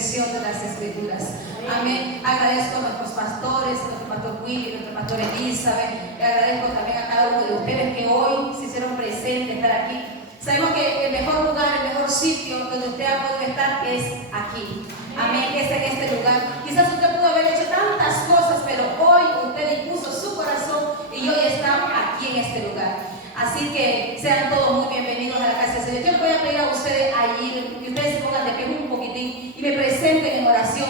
reflexión de las Escrituras. Amén. Agradezco a nuestros pastores, a nuestro pastor Willy, a nuestro pastor Elizabeth. Le agradezco también a cada uno de ustedes que hoy se hicieron presentes, estar aquí. Sabemos que el mejor lugar, el mejor sitio donde usted ha podido estar es aquí. Amén, es en este lugar. Quizás usted pudo haber hecho tantas cosas, pero hoy usted dispuso su corazón y hoy está aquí en este lugar. Así que sean todos muy bienvenidos a la casa del Señor. Yo les voy a pedir a ustedes allí que ustedes se pongan de pie un poquitín y me presenten en oración.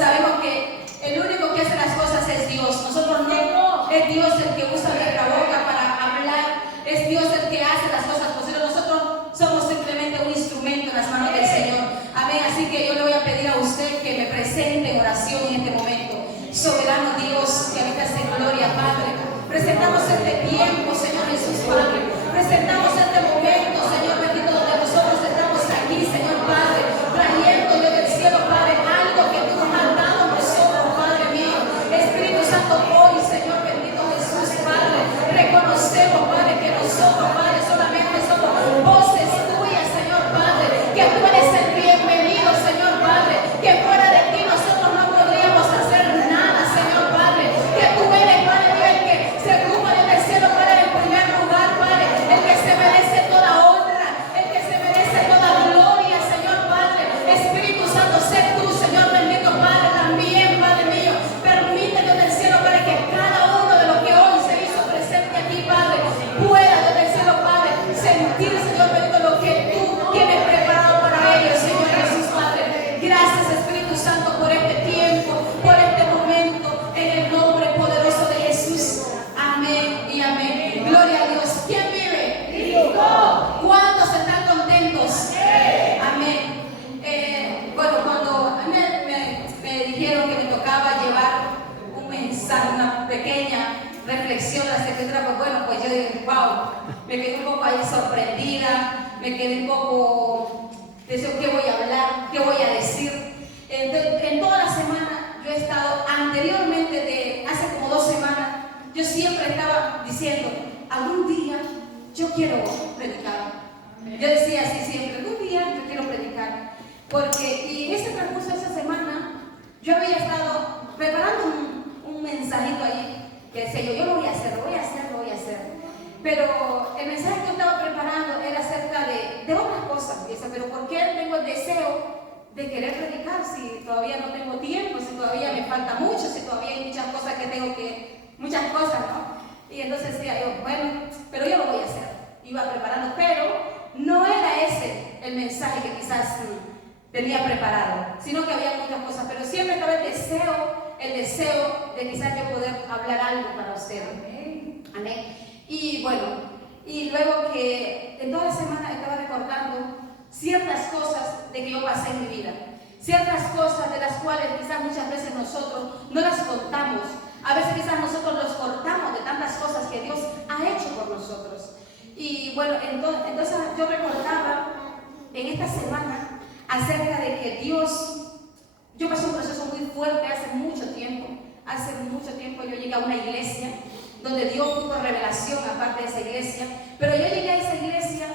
Sabemos que el único que hace las cosas es Dios. Nosotros no. Es Dios el que usa nuestra boca para hablar. Es Dios el que hace las cosas posibles. Nosotros somos simplemente un instrumento en las manos del Señor. Amén. Así que yo le voy a pedir a usted que me presente en oración en este momento. Soberano Dios que habitas en reflexión de la escritura, pues bueno, pues yo digo, wow, me quedé un poco ahí sorprendida, me quedé un poco, decía, ¿qué voy a hablar? ¿Qué voy a decir? En toda la semana yo he estado, anteriormente de hace como 2 semanas, yo siempre estaba diciendo, algún día yo quiero predicar. Yo decía así siempre, algún día yo quiero predicar. Y en ese transcurso de esa semana, yo había estado preparando un mensajito ahí, que decía yo lo voy a hacer, lo voy a hacer, lo voy a hacer. Pero el mensaje que yo estaba preparando era acerca de otras cosas. Y decía, pero ¿por qué tengo el deseo de querer predicar si todavía no tengo tiempo, si todavía me falta mucho, si todavía hay muchas cosas que tengo que, muchas cosas, ¿no? Y entonces decía yo, bueno, pero yo lo voy a hacer. Iba preparando, pero no era ese el mensaje que quizás tenía preparado, sino que había muchas cosas, pero siempre estaba el deseo de quizás yo poder hablar algo para usted. Amén. Y bueno, y luego que en toda la semana estaba recordando ciertas cosas de que yo pasé en mi vida, ciertas cosas de las cuales quizás muchas veces nosotros no las contamos, a veces quizás nosotros nos cortamos de tantas cosas que Dios ha hecho por nosotros. Y bueno, entonces yo recordaba en esta semana acerca de que yo pasé un proceso muy fuerte hace mucho tiempo yo llegué a una iglesia donde Dios tuvo revelación aparte de esa iglesia, pero yo llegué a esa iglesia,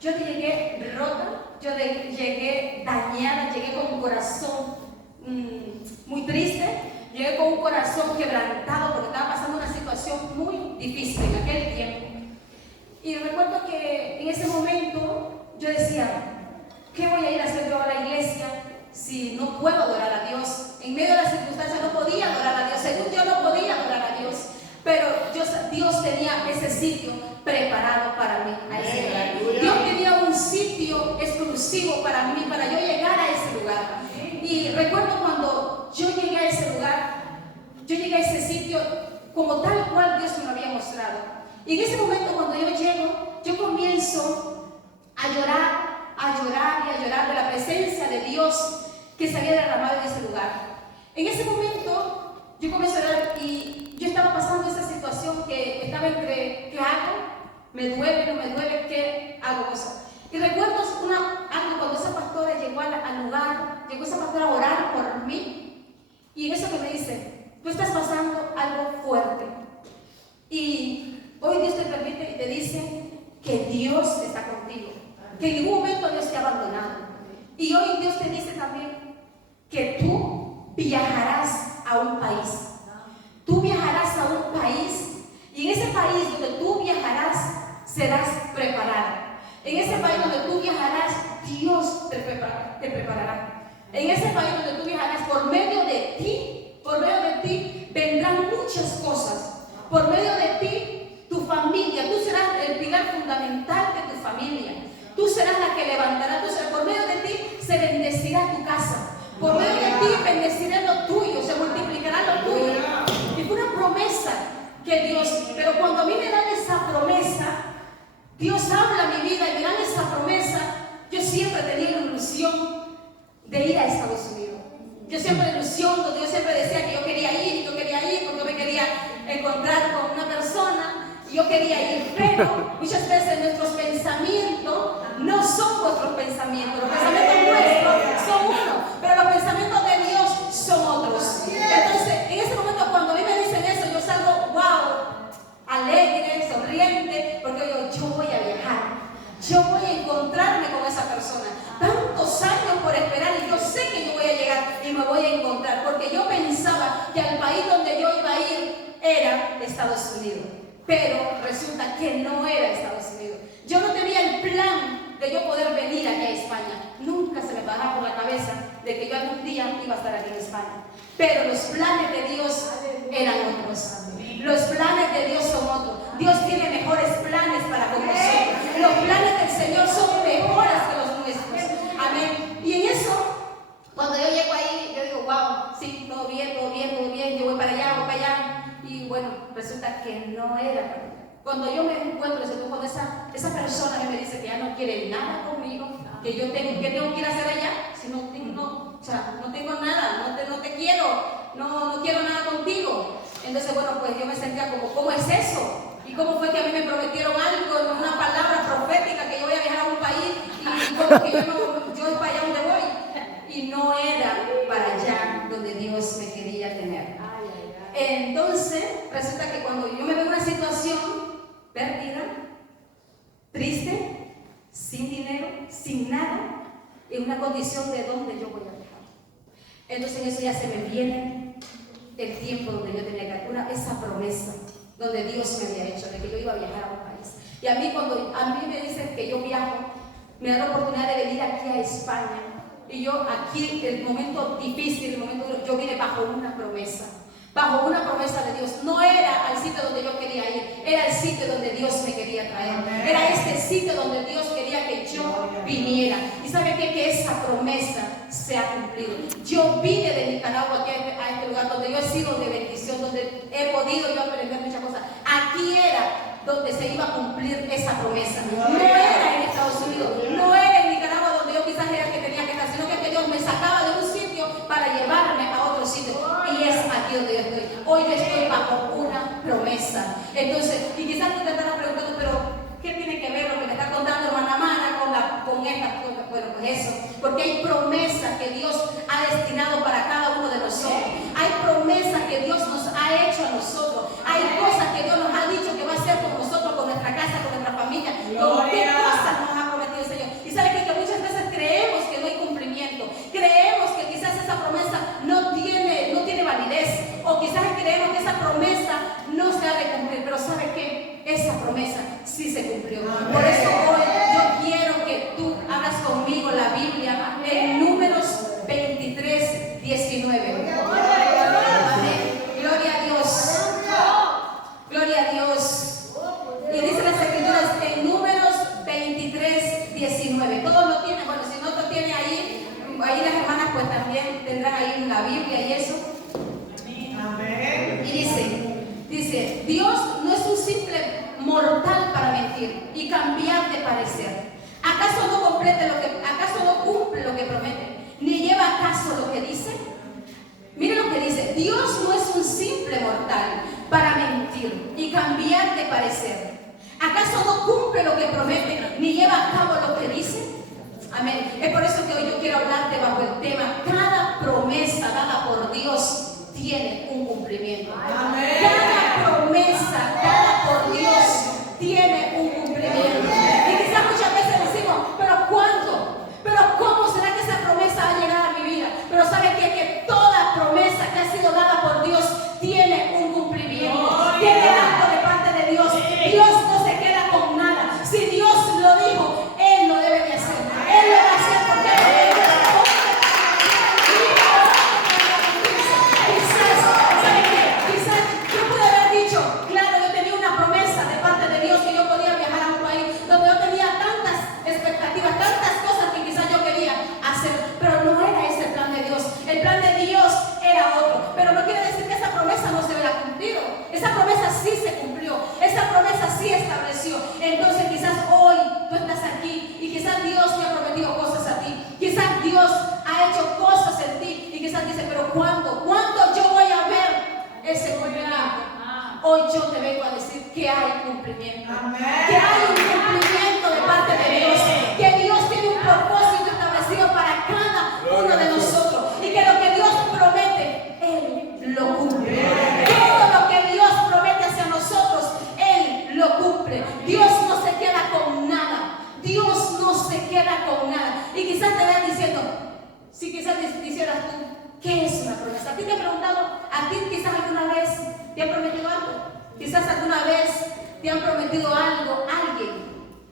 yo llegué rota, yo llegué dañada, llegué con un corazón muy triste, llegué con un corazón quebrantado porque estaba pasando una situación muy difícil en aquel tiempo. Y recuerdo que en ese momento yo decía, ¿qué voy a ir a hacer yo a la iglesia si no puedo adorar a Dios? En medio de las circunstancias no podía adorar a Dios, según yo no podía adorar a Dios, pero Dios tenía ese sitio preparado para mí, a ese lugar. Dios tenía un sitio exclusivo para mí, para yo llegar a ese lugar. Y recuerdo cuando yo llegué a ese lugar, yo llegué a ese sitio como tal cual Dios me lo había mostrado. Y en ese momento cuando yo llego, yo comienzo a llorar de la presencia de Dios que se había derramado en ese lugar. En ese momento yo comencé a llorar y yo estaba pasando esa situación que estaba entre ¿qué hago? ¿Me duele? ¿No me duele? ¿Qué hago? Y recuerdo algo cuando esa pastora llegó al lugar, llegó esa pastora a orar por mí y en eso que me dice, tú estás pasando algo fuerte y hoy Dios te permite y te dice que Dios está contigo, que en ningún momento Dios te ha abandonado. Y hoy Dios te dice también que tú viajarás a un país. Tú viajarás a un país y en ese país donde tú viajarás serás preparada. En ese país donde tú viajarás, Dios te preparará. En ese país donde tú viajarás, por medio de ti vendrán muchas cosas. Por medio de ti, tu familia, tú serás el pilar fundamental de tu familia. Tú serás la que levantará, por medio de ti se bendecirá tu casa. Por medio de ti bendecirá lo tuyo, se multiplicará lo tuyo. Y fue una promesa que Dios, pero cuando a mí me dan esa promesa, Dios habla a mi vida y me dan esa promesa, yo siempre tenía la ilusión de ir a Estados Unidos. Yo siempre ilusión, yo siempre decía que yo quería ir porque me quería encontrar con una persona. Yo quería ir, pero muchas veces nuestros pensamientos no son vuestros pensamientos. Los pensamientos nuestros son uno, pero los pensamientos de Dios son otros. Entonces, en ese momento, cuando a mí me dicen eso, yo salgo, wow, alegre, sonriente, porque yo voy a viajar. Yo voy a encontrarme con esa persona. Tantos años por esperar y yo sé que yo voy a llegar y me voy a encontrar, porque yo pensaba que al país donde yo iba a ir era Estados Unidos. Pero resulta que no era Estados Unidos. Yo no tenía el plan de yo poder venir aquí a España. Nunca se me pasaba por la cabeza de que yo algún día iba a estar aquí en España. Pero los planes de Dios eran otros. Los planes de Dios son otros. Dios tiene mejores planes para con nosotros. Los planes del Señor son mejores que los nuestros. Amén. Y en eso, cuando yo llego ahí, yo digo, wow, sí, todo bien, yo voy para allá. Y bueno, resulta que no era para mí. Cuando yo me encuentro, cuando esa persona me dice que ya no quiere nada conmigo, que yo tengo que ir a hacer allá, si no tengo nada, no te quiero, no quiero nada contigo. Entonces, bueno, pues yo me sentía como, ¿cómo es eso? ¿Y cómo fue que a mí me prometieron algo, una palabra profética, que yo voy a viajar a un país y como que yo para allá donde voy? Y no era para allá donde Dios me quería tener. Entonces, resulta que cuando yo me veo en una situación perdida, triste, sin dinero, sin nada, en una condición de donde yo voy a viajar. Entonces en eso ya se me viene el tiempo donde yo tenía que hacer esa promesa, donde Dios me había hecho, de que yo iba a viajar a un país. Y a mí cuando a mí me dicen que yo viajo, me dan la oportunidad de venir aquí a España. Y yo aquí, el momento difícil, el momento duro, yo vine bajo una promesa de Dios. No era al sitio donde yo quería ir, era el sitio donde Dios me quería traer. Era este sitio donde Dios quería que yo viniera. Y ¿sabe qué? Que esa promesa se ha cumplido. Yo vine de Nicaragua aquí a este lugar donde yo he sido de bendición, donde he podido yo aprender muchas cosas. Aquí era donde se iba a cumplir esa promesa. No era en Estados Unidos, no era en Nicaragua donde yo quizás era que tenía que estar, sino que Dios me sacaba de un sitio para llevarme a otro sitio. Y es aquí donde yo estoy. Hoy yo estoy bajo una promesa. Entonces, y quizás tú te estarás preguntando, pero ¿qué tiene que ver lo que me está contando hermana Mana con esta? Bueno, pues eso, porque hay promesas que Dios ha destinado para cada uno de nosotros. Hay promesas que Dios nos ha hecho a nosotros. Hay cosas que Dios nos ha dicho que va a hacer con nosotros, con nuestra casa, con nuestra familia. ¿Con qué cosas nos ha prometido el Señor? Y sabe que muchas veces creemos que no hay cumplimiento. Creemos que quizás esa promesa no tiene validez. O quizás creemos que esa promesa no se ha de cumplir. Pero ¿sabe qué? Esa promesa sí se cumplió. Por eso hoy yo quiero que tú abras conmigo la Biblia en Números 23, 19. Amén. Gloria a Dios. Gloria a Dios. Y dice las Escrituras en Números 23, 19. Todos lo tienen. Bueno, si no lo tienen ahí las hermanas pues también tendrán ahí la Biblia y eso. Amén. Y dice, Dios no es un simple mortal para mentir y cambiar de parecer. ¿Acaso no cumple lo que promete? ¿Ni lleva a caso lo que dice? Mire lo que dice, Dios no es un simple mortal para mentir y cambiar de parecer. ¿Acaso no cumple lo que promete, ni lleva a cabo lo que dice? Amén. Es por eso que hoy yo quiero hablarte bajo el tema, cada promesa dada por Dios tiene un cumplimiento. Amén. Cada promesa dada por Dios tiene un cumplimiento. Y quizás muchas veces decimos, ¿pero cuándo? ¿Pero cómo será que esa promesa va a llegar a mi vida? Pero ¿sabe qué? Que toda promesa que ha sido dada por Dios tiene un cumplimiento. Tiene algo de parte de Dios. Dios no se queda con nada. Si Dios lo dijo, Él lo debe de hacer. Él lo va a hacer porque Él lo Quizás yo pude haber dicho, claro, yo tenía una promesa de parte de Dios que yo podía viajar a un país donde yo tenía tantas expectativas, tantas cosas que quizás yo quería hacer, pero no era ese el plan de Dios. El plan de Dios era otro, pero no quiere decir que esa promesa no se hubiera cumplido. Esa promesa sí se cumplió, esa promesa sí estableció. Entonces quizás hoy tú estás aquí y quizás Dios te ha prometido cosas a ti, quizás Dios ha hecho cosas en ti y quizás dice, pero ¿cuándo yo voy a ver ese cumplimiento? Hoy yo te vengo a decir que hay cumplimiento. Amén. Que hay un cumplimiento de parte de Dios. Que Dios tiene un propósito establecido para cada uno de nosotros. Y que lo que Dios promete, Él lo cumple. Todo lo que Dios promete hacia nosotros, Él lo cumple. Dios no se queda con nada. Dios no se queda con nada. Y quizás te van diciendo, si quizás dijeras tú, ¿qué es una promesa? ¿A ti te he preguntado? ¿A ti quizás alguna vez te han prometido algo? Quizás alguna vez te han prometido algo alguien.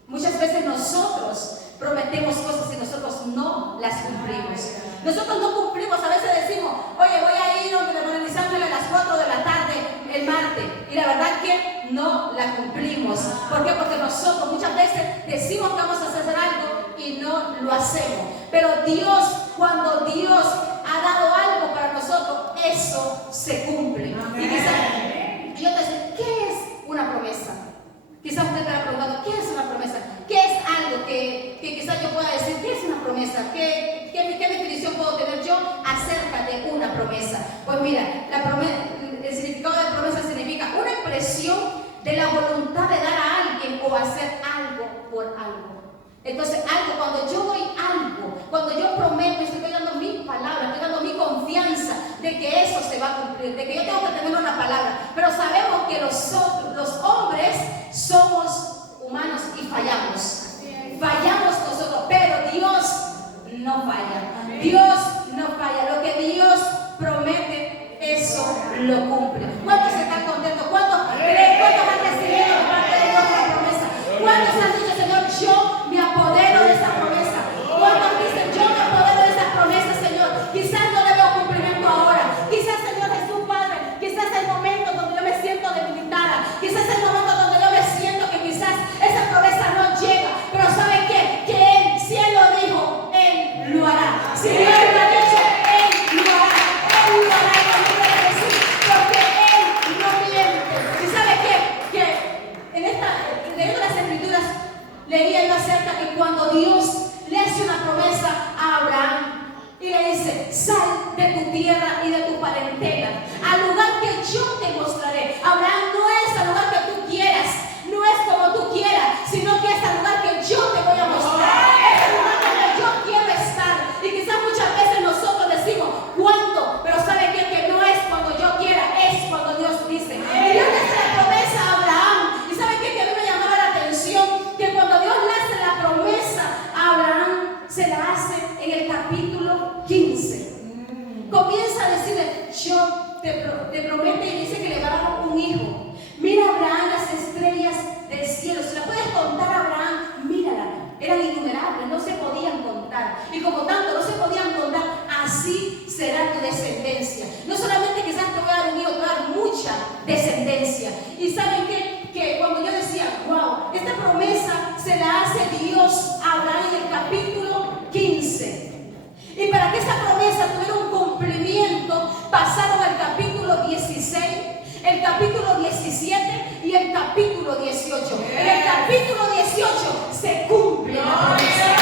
Muchas veces nosotros prometemos cosas y nosotros no las cumplimos. Nosotros no cumplimos, a veces decimos, oye, voy a ir organizándole a las 4 de la tarde el martes. Y la verdad que no la cumplimos. ¿Por qué? Porque nosotros muchas veces decimos que vamos a hacer algo y no lo hacemos. Pero Dios, cuando Dios ha dado algo para nosotros, eso se cumple. Amén. Y quizás yo te digo, ¿qué es una promesa? Quizás usted me ha preguntado, ¿qué es una promesa? ¿Qué es algo que quizás yo pueda decir, ¿qué es una promesa? ¿Qué definición puedo tener yo acerca de una promesa? Pues mira, el significado de promesa expresión de la voluntad de dar a alguien o hacer algo por algo. Entonces, algo, cuando yo doy algo, cuando yo prometo, estoy dando mi palabra, estoy dando mi confianza de que eso se va a cumplir, de que yo tengo que tener una palabra. Pero sabemos que los hombres somos humanos y fallamos. Fallamos nosotros, pero Dios no falla. Dios no falla. Lo que Dios promete, eso lo cumple. ¿Cuántos están contentos? ¿Cuántos creen? ¿Cuántos han recibido de parte de Dios la promesa? ¿Cuántos han dicho, Señor, yo me apodero de esa promesa? ¿Cuántos dicen, yo me apodero de esa promesa, Señor? Quizás no le veo cumplimiento ahora. Quizás, Señor Jesús, Padre, quizás el momento donde yo me siento debilitada. Quizás el momento donde yo me siento que quizás esa promesa no llega. Pero ¿sabe qué? Que Él, si Él lo dijo, Él lo hará. Si Dios lo ha dicho, Él lo hará. Él lo hará en el nombre de Jesús. Porque Él no miente. ¿Y sabe qué? Que en leyendo las Escrituras, leía yo acerca que cuando Dios le hace una promesa a Abraham y le dice, sal de tu tierra y de tu parentela al lugar que yo te mostraré. Abraham, no es al lugar que tú quieras, no es como tú quieras, sino que es al lugar que yo te voy a mostrar. Es el lugar donde yo quiero estar. Y quizás muchas veces nosotros decimos, ¿cuándo? Pero ¿sabe qué? Que no es cuando yo quiera, es cuando Dios dice. Y Dios le hace la promesa a Abraham. ¿Y sabe qué? Que a mí me llamaba la atención que cuando Dios le hace la promesa a Abraham, se la hace en el capítulo 15. Comienza a decirle, yo te prometo, y dice que le va a dar un hijo. Mira, Abraham, las estrellas del cielo. Si la puedes contar a Abraham, mírala. Eran innumerables, no se podían contar. Y como tanto no se podían contar, así será tu descendencia. No solamente quizás te voy a dar un hijo, te voy a dar mucha descendencia. Y ¿saben qué? Que cuando yo decía, wow, esta promesa se la hace Dios a Abraham en el capítulo 15. Y para que esa promesa tuviera un cumplimiento, pasaron al capítulo 16, el capítulo 17 y el capítulo 18. En el capítulo 18 se cumple la promesa. En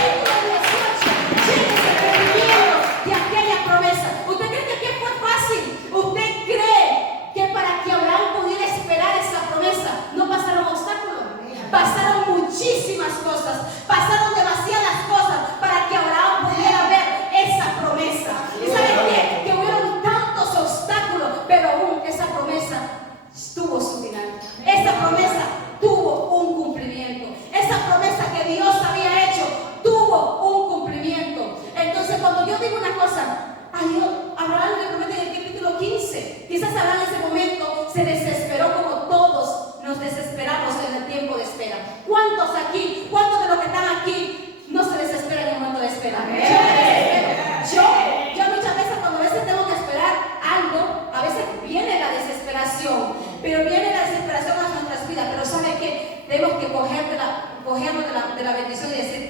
el capítulo 18 llega ese cumplimiento de aquella promesa. ¿Usted cree que fue fácil? ¿Usted cree que para que Abraham pudiera esperar esa promesa no pasaron obstáculos? Pasaron muchísimas cosas, pasaron demasiadas cosas para que Abraham pudiera ver esa promesa. ¿Y saben qué? Que hubieron tantos obstáculos, pero aún esa promesa tuvo su final. Esa promesa tuvo un cumplimiento. Esa promesa que Dios había hecho tuvo un cumplimiento. Entonces, cuando yo digo una cosa, Abraham le promete en el capítulo 15. Quizás Abraham en ese momento se desesperó como todos nos desesperamos en el tiempo de espera. ¿Cuántos aquí, cuántos de los que están aquí no se desesperan en el momento de espera? Yo me desespero. Yo muchas veces cuando a veces tengo que esperar algo, a veces viene la desesperación, pero viene la desesperación a nuestras vidas. Pero ¿sabe qué? Tenemos que cogernos de la bendición y decir,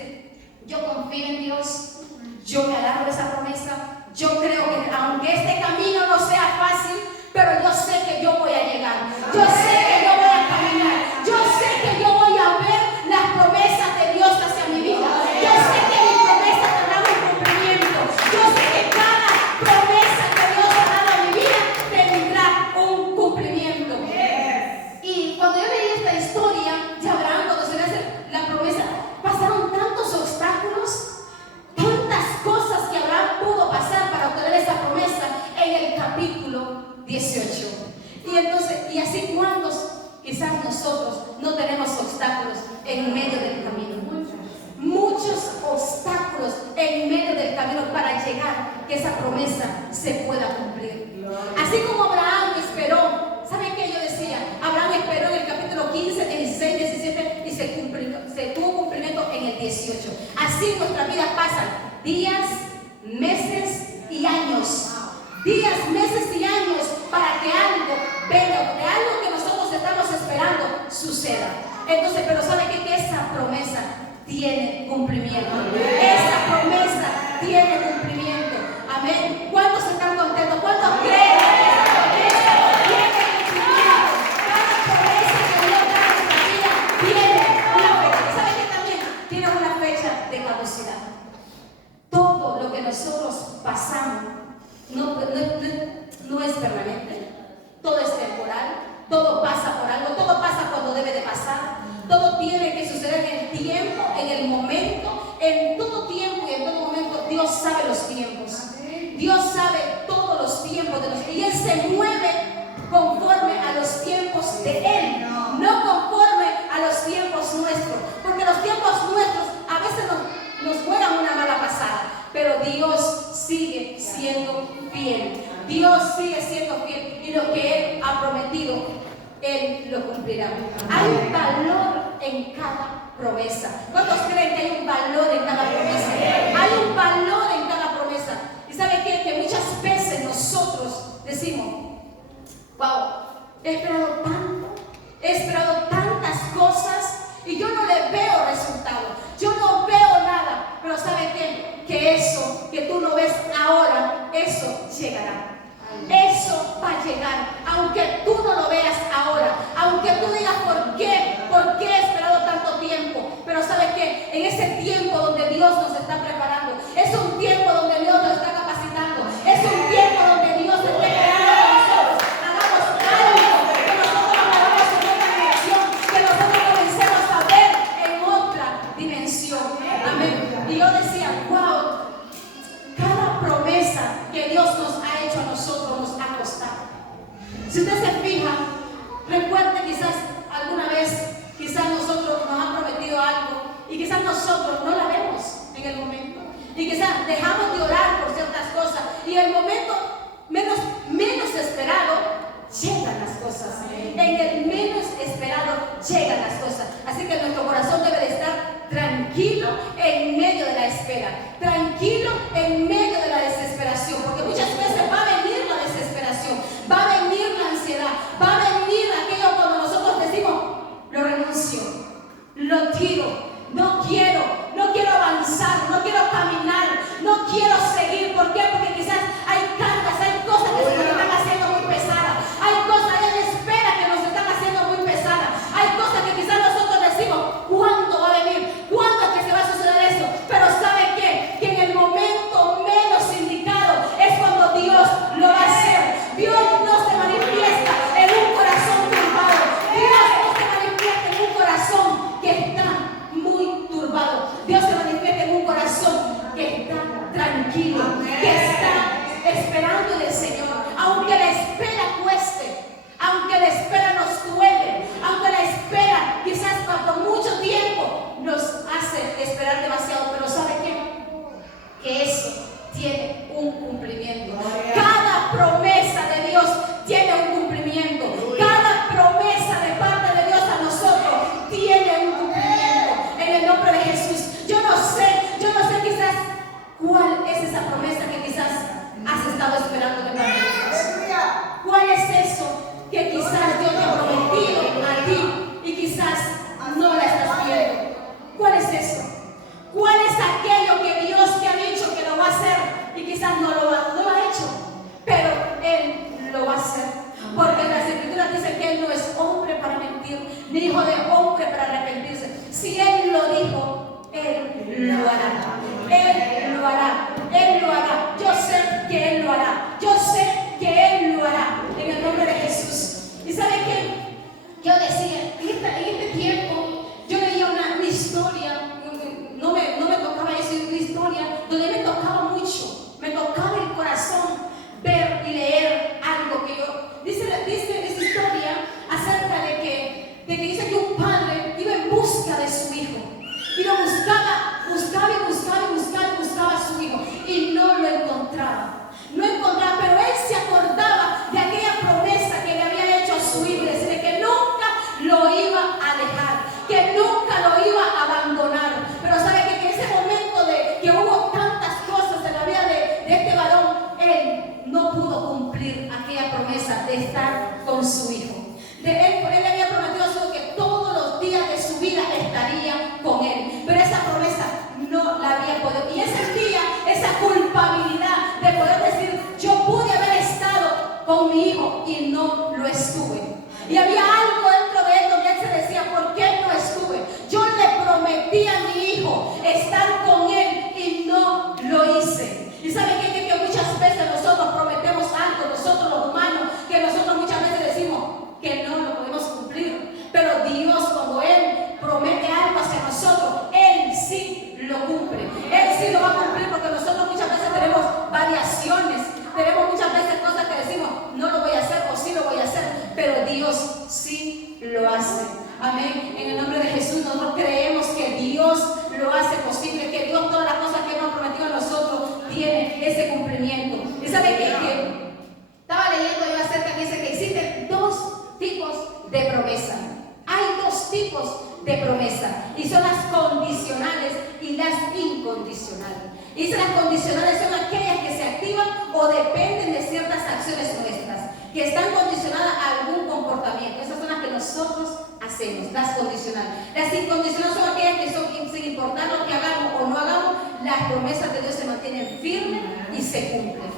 yo confío en Dios, yo me agarro de esa promesa, yo creo que aunque este camino no sea fácil, pero yo sé que yo voy a llegar, yo sé que yo voy a caminar, yo sé que yo voy a ver las promesas de Dios hacia mi vida, yo sé que mis promesas tendrán un cumplimiento, yo sé que cada promesa que Dios ha dado a mi vida tendrá un cumplimiento. Y cuando yo leí esta historia de Abraham, cuando se le hace la promesa, pasaron tantos obstáculos, tantas cosas que Abraham pudo pasar para obtener esa promesa en el capítulo 18. Y entonces, y así cuántos quizás nosotros no tenemos obstáculos en medio del camino. Muchos obstáculos en medio del camino para llegar que esa promesa se pueda cumplir. Así como Abraham esperó, ¿saben qué yo decía? Abraham esperó en el capítulo 15, 16, 17 y se tuvo cumplimiento en el 18. Así en nuestra vida pasan días, meses y años. Días, meses y años para que algo venga, de algo que nosotros estamos esperando suceda. Entonces, pero ¿sabe qué? Que esa promesa tiene cumplimiento. Esa promesa tiene cumplimiento. Amén. ¿Cuántos están contentos? ¿Cuántos creen que esa promesa tiene cumplimiento? Cada promesa que Dios da en nuestra vida tiene una fecha. ¿Sabe qué también? Tiene una fecha de caducidad. Todo lo que nosotros pasamos no es permanente, todo es temporal, de Él, no conforme a los tiempos nuestros, porque los tiempos nuestros a veces nos juegan una mala pasada, pero Dios sigue siendo fiel. Dios sigue siendo fiel y lo que Él ha prometido, Él lo cumplirá. Hay un valor en cada promesa. ¿Cuántos creen que hay un valor en cada promesa? Hay un valor en cada promesa. ¿Y sabe qué? Que muchas veces nosotros decimos, wow, he esperado tanto, he esperado tantas cosas y yo no le veo resultado, yo no veo nada. Pero ¿sabe qué? Que eso que tú no ves ahora, eso llegará. Eso va a llegar, aunque tú no lo veas ahora, aunque tú digas ¿por qué he esperado tanto tiempo? Pero ¿sabes qué? En ese tiempo donde Dios nos está preparando, es un tiempo donde Dios nos está capacitando, es un tiempo donde Dios está creando que nosotros hagamos algo, que nosotros hagamos en otra dimensión, que nosotros comencemos a ver en otra dimensión. Amén. Y yo decía, wow, cada promesa que Dios nos ha hecho a nosotros nos ha costado. Si usted se fija, recuerde quizás alguna vez, quizás nosotros nos han prometido algo y quizás nosotros no la vemos en el momento. Y quizás dejamos de orar por ciertas cosas y en el momento menos esperado llegan las cosas. En el menos esperado llegan las cosas. Así que nuestro corazón debe de estar tranquilo en medio de la espera, tranquilo en medio de la desesperación, porque muchas veces va a venir la desesperación, va a venir la ansiedad, va a venir aquello cuando nosotros decimos, lo renuncio, lo tiro, no quiero avanzar, no quiero caminar, no quiero seguir. ¿Por qué? Porque quizás hay cargas, hay cosas que se nos están haciendo muy pesadas, hay cosas en espera que nos están haciendo muy pesadas, hay cosas que quizás nosotros decimos, ¿cuándo va a venir? ¿Cuándo es que se va a suceder eso? Pero ¿sabe qué? Que en el momento menos indicado es cuando Dios lo va a hacer. Dios no se manifiesta en un corazón turbado, Dios no se manifiesta en un corazón que está muy turbado, Dios se manifiesta en un corazón que está tranquilo, que está esperando del Señor, aunque la espera cueste, aunque la espera nos duele, aunque la espera quizás por mucho tiempo nos hace esperar demasiado, pero ¿sabe qué? Que eso tiene un cumplimiento. Cada promesa de Dios tiene un cumplimiento. Cada promesa de parte de Dios a nosotros tiene un cumplimiento. En el nombre de Jesús. Yo no sé quizás cuál es esa promesa que quizás has estado esperando de parte de Dios. ¿Cuál es eso que quizás Dios te ha prometido a ti y quizás no la estás viendo? ¿Cuál es eso? ¿Cuál es aquello que Dios te ha dicho que lo va a hacer y quizás no lo ha hecho? Pero Él lo va a hacer. Porque las Escrituras dicen que Él no es hombre para mentir, ni hijo de hombre para arrepentirse. Si Él lo dijo, Él lo hará. Él lo hará. Él lo hará. Yo sé que Él lo hará. Yo sé que Él lo hará. En el nombre de Jesús. ¿Y sabe qué? Yo decía, en este tiempo, yo leía una historia, no me tocaba decir una historia, donde me tocaba mucho, me tocaba el corazón ver y leer algo que yo, dice esa historia acerca de que dice que un padre iba en busca de su hijo, y lo buscaba a su hijo, y no lo encontraba, pero él se acordaba de aquella promesa que le había hecho a su hijo, y decirle que nunca lo iba a dejar, que nunca lo iba a abandonar. Pero sabe que en ese momento de que hubo tantas cosas en la vida de este varón, él no pudo cumplir aquella promesa de estar con su hijo. Él había prometido a su hijo que todos los días de su vida estaría con él, pero esa promesa no la había podido, y ese día, esa culpabilidad de poder decir, yo pude haber estado con mi hijo y no lo estuve, y había algo dentro de él donde él se decía, ¿por qué no estuve? Yo le prometí a mi hijo estar con él y no lo hice. Y sabe qué? Que muchas veces nosotros prometemos algo, nosotros los humanos, que nosotros muchas veces decimos que no lo podemos cumplir, pero Dios, cuando Él promete algo hacia nosotros, Él sí lo cumple, Él sí lo va a cumplir, porque nosotros muchas veces tenemos variaciones, tenemos muchas veces cosas que decimos, no lo voy a hacer o sí lo voy a hacer, pero Dios sí lo hace. Amén. En el nombre de Jesús nosotros creemos que Dios lo hace posible, que Dios todas las cosas que hemos prometido a nosotros tiene ese cumplimiento. Y sabe que estaba leyendo yo acerca que dice que existen dos tipos de promesa. Hay dos tipos de promesa y son las condicionales y las incondicionales. Y dice las condicionales son aquellas que se activan o dependen de ciertas acciones nuestras, que están condicionadas a algún comportamiento. Esas son las que nosotros hacemos, las condicionales. Las incondicionales son aquellas que son, sin importar lo que hagamos o no hagamos, las promesas de Dios se mantienen firmes y se cumplen.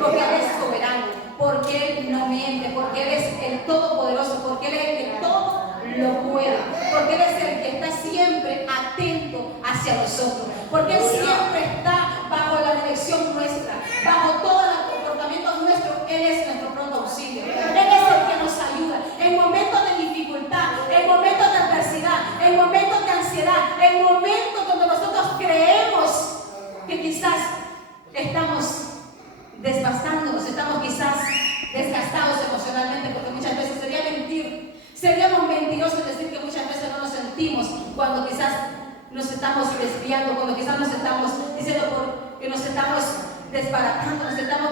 Porque Él es soberano, porque Él no miente, porque Él es el Todopoderoso, porque Él es el que todo lo puede, porque Él es el que está siempre atento hacia nosotros, porque Él siempre está bajo la dirección nuestra, bajo todos los comportamientos nuestros. Él es nuestro pronto auxilio, Él es el que nos ayuda en momentos de dificultad, en momentos de adversidad, en momentos de ansiedad, en momentos donde nosotros creemos que quizás estamos desgastándonos, estamos quizás desgastados emocionalmente, porque muchas veces sería mentir. Seríamos mentirosos decir que muchas veces no nos sentimos cuando quizás nos estamos desviando, cuando quizás nos estamos diciendo que nos estamos desbaratando,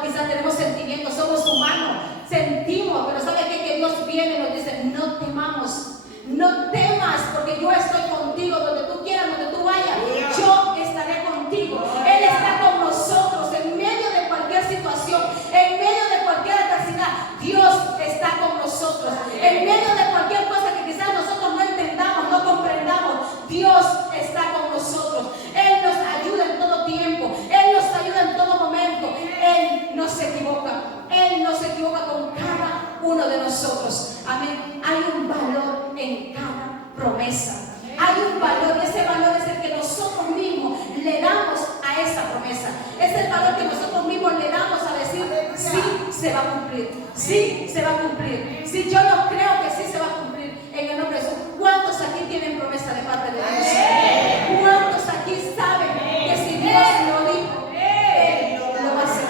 quizás tenemos sentimientos, somos humanos, sentimos, pero ¿sabe qué? Que Dios viene y nos dice, no temamos, no temas, porque yo estoy contigo donde tú quieras, donde tú vayas, yo estaré contigo. Él está con nosotros en medio de cualquier situación, en medio de cualquier adversidad. Dios está con nosotros en medio de cualquier cosa que quizás nosotros no entendamos, no comprendamos. Dios está con nosotros. Él nos ayuda en todo tiempo, Él nos ayuda en todo momento. Él no se equivoca, Él no se equivoca con cada uno de nosotros. Amén. Hay un valor en cada promesa, hay un valor, y ese valor es el que nosotros mismos le damos a esa promesa. Es el valor que nosotros mismos le damos a decir, sí se va a cumplir, sí se va a cumplir, sí, yo no creo que sí se va a cumplir en el nombre de Jesús. ¿Cuántos aquí tienen promesa de parte de Dios? ¿Cuántos aquí saben que si Dios lo dijo, Él lo va a hacer?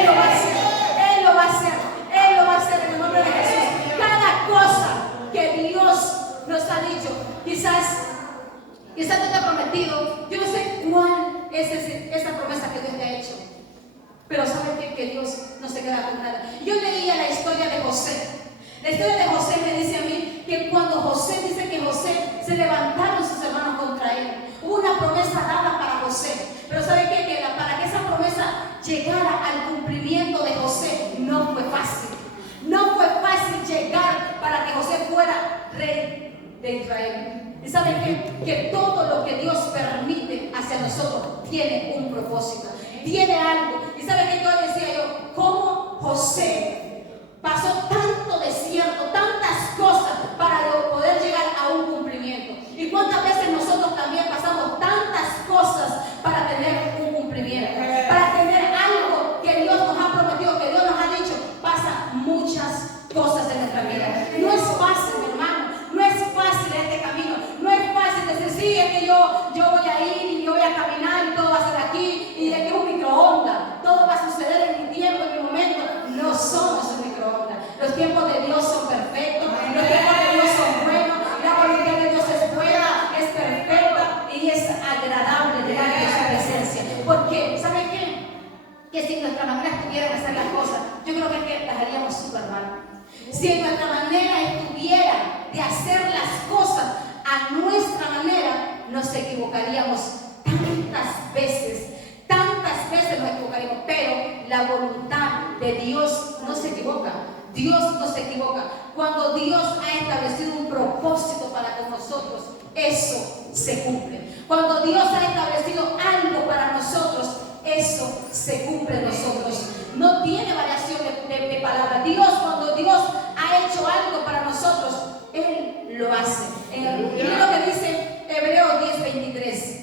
Él lo va a hacer, Él lo va a hacer, Él lo va a hacer en el nombre de Jesús. Cada cosa que Dios nos ha dicho, quizás no te ha prometido, yo no sé cuál es esa promesa que Dios te ha hecho, pero ¿saben qué? Que Dios no se queda con nada. Yo leía la historia de José. La historia de José me dice a mí que cuando José dice que José se levantaron sus hermanos contra él, hubo una promesa dada para José, pero ¿saben qué? Que para que esa promesa llegara al cumplimiento de José no fue fácil. No fue fácil llegar para que José fuera rey de Israel. ¿Y saben qué? Que todo lo que Dios permite hacia nosotros tiene un propósito, tiene algo. ¿Y saben qué? Yo decía yo, ¿cómo José pasó tanto desierto, tantas cosas para poder llegar a un cumplimiento? ¿Y cuántas veces nosotros también pasamos tantas cosas para tener un cumplimiento, para tener algo que Dios nos ha prometido, que Dios nos ha dicho? Pasa muchas cosas en nuestra vida. No es fácil, mi hermano, no es fácil este camino, no es fácil decir, sí, es que yo voy a ir y yo voy a caminar y todo va a ser aquí, y de que es un microondas, todo va a suceder en mi tiempo, en mi momento. No somos un microondas. Los tiempos de Dios son perfectos, los tiempos de Dios son buenos, la voluntad de Dios es buena, es perfecta y es agradable delante de su presencia. Porque, ¿saben qué? Que si nuestra manera estuviera de hacer las cosas, yo creo que las haríamos súper mal. Si en nuestra manera estuviera de hacer las cosas a nuestra manera, nos equivocaríamos tantas veces nos equivocaríamos, pero la voluntad de Dios no se equivoca. Dios no se equivoca. Cuando Dios ha establecido un propósito para con nosotros, eso se cumple. Cuando Dios ha establecido algo para nosotros, eso se cumple en nosotros. No tiene variación de palabra. Dios, cuando Dios ha hecho algo para nosotros, Él lo hace. Miren lo que dice Hebreos 10:23.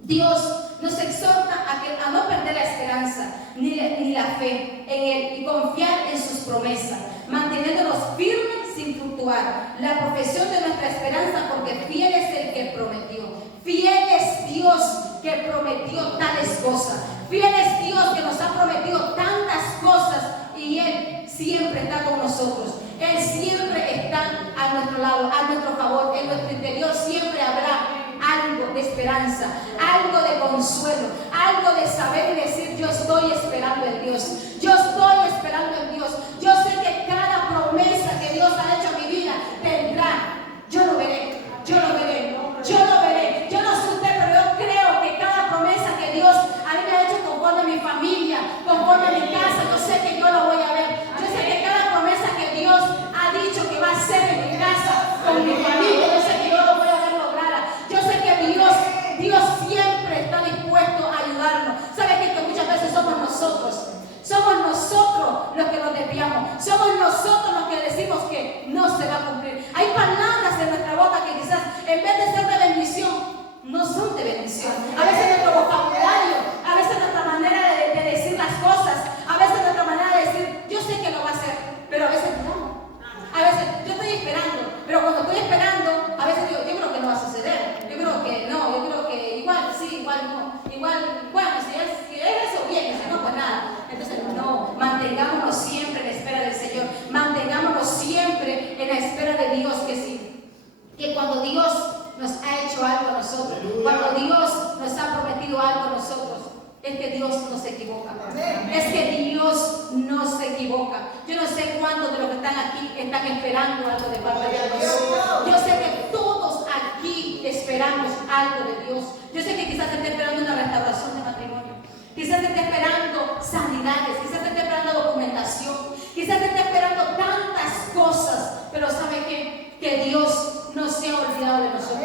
Dios nos exhorta a no perder la esperanza ni la fe en Él y confiar en sus promesas, manteniéndonos firmes sin fluctuar. La profesión de nuestra esperanza, porque fiel es el que prometió. Fiel es Dios que prometió tales cosas. Fiel es Dios que nos ha prometido tantas cosas y Él siempre está con nosotros. Él siempre está a nuestro esperanza, algo de consuelo, algo de saber y decir: yo estoy esperando en Dios, yo estoy esperando en Dios. Yo sé que cada promesa que Dios ha hecho en mi vida tendrá. Yo lo veré, yo lo veré, yo lo veré. Yo no sé usted, pero yo creo que cada promesa que Dios a mí me ha hecho conforme a mi familia, conforme a mi casa, yo sé que yo lo voy a ver. Yo sé que cada promesa que Dios ha dicho que va a hacer en mi casa, con mi familia, yo sé que yo lo voy a ver lograda. Yo sé que Dios siempre está dispuesto a ayudarnos. ¿Sabe qué? Que muchas veces somos nosotros los que nos desviamos, somos nosotros los que decimos que no se va a cumplir. Hay palabras en nuestra boca que quizás en vez de ser de bendición, no son de bendición. A veces nuestro vocabulario, a veces nuestra manera de decir las cosas, a veces nuestra manera de decir: yo sé que lo va a hacer, pero a veces no. A veces yo estoy esperando, pero cuando estoy esperando, a veces digo: yo creo que no va a suceder, yo creo que no, yo creo que igual sí, igual no, igual, bueno, si es eso bien, si no, pues nada. Entonces no, mantengámonos siempre en la espera del Señor, mantengámonos siempre en la espera de Dios, que sí, que cuando Dios nos ha hecho algo a nosotros, cuando Dios nos ha prometido algo a nosotros, es que Dios no se equivoca. Es que Dios no se equivoca. Yo no sé cuántos de los que están aquí están esperando algo de parte de Dios. Yo sé que todos aquí esperamos algo de Dios. Yo sé que quizás esté esperando una restauración de matrimonio, quizás esté esperando sanidades, quizás esté esperando documentación, quizás esté esperando tantas cosas, pero ¿sabe qué? Que Dios no se ha olvidado de nosotros.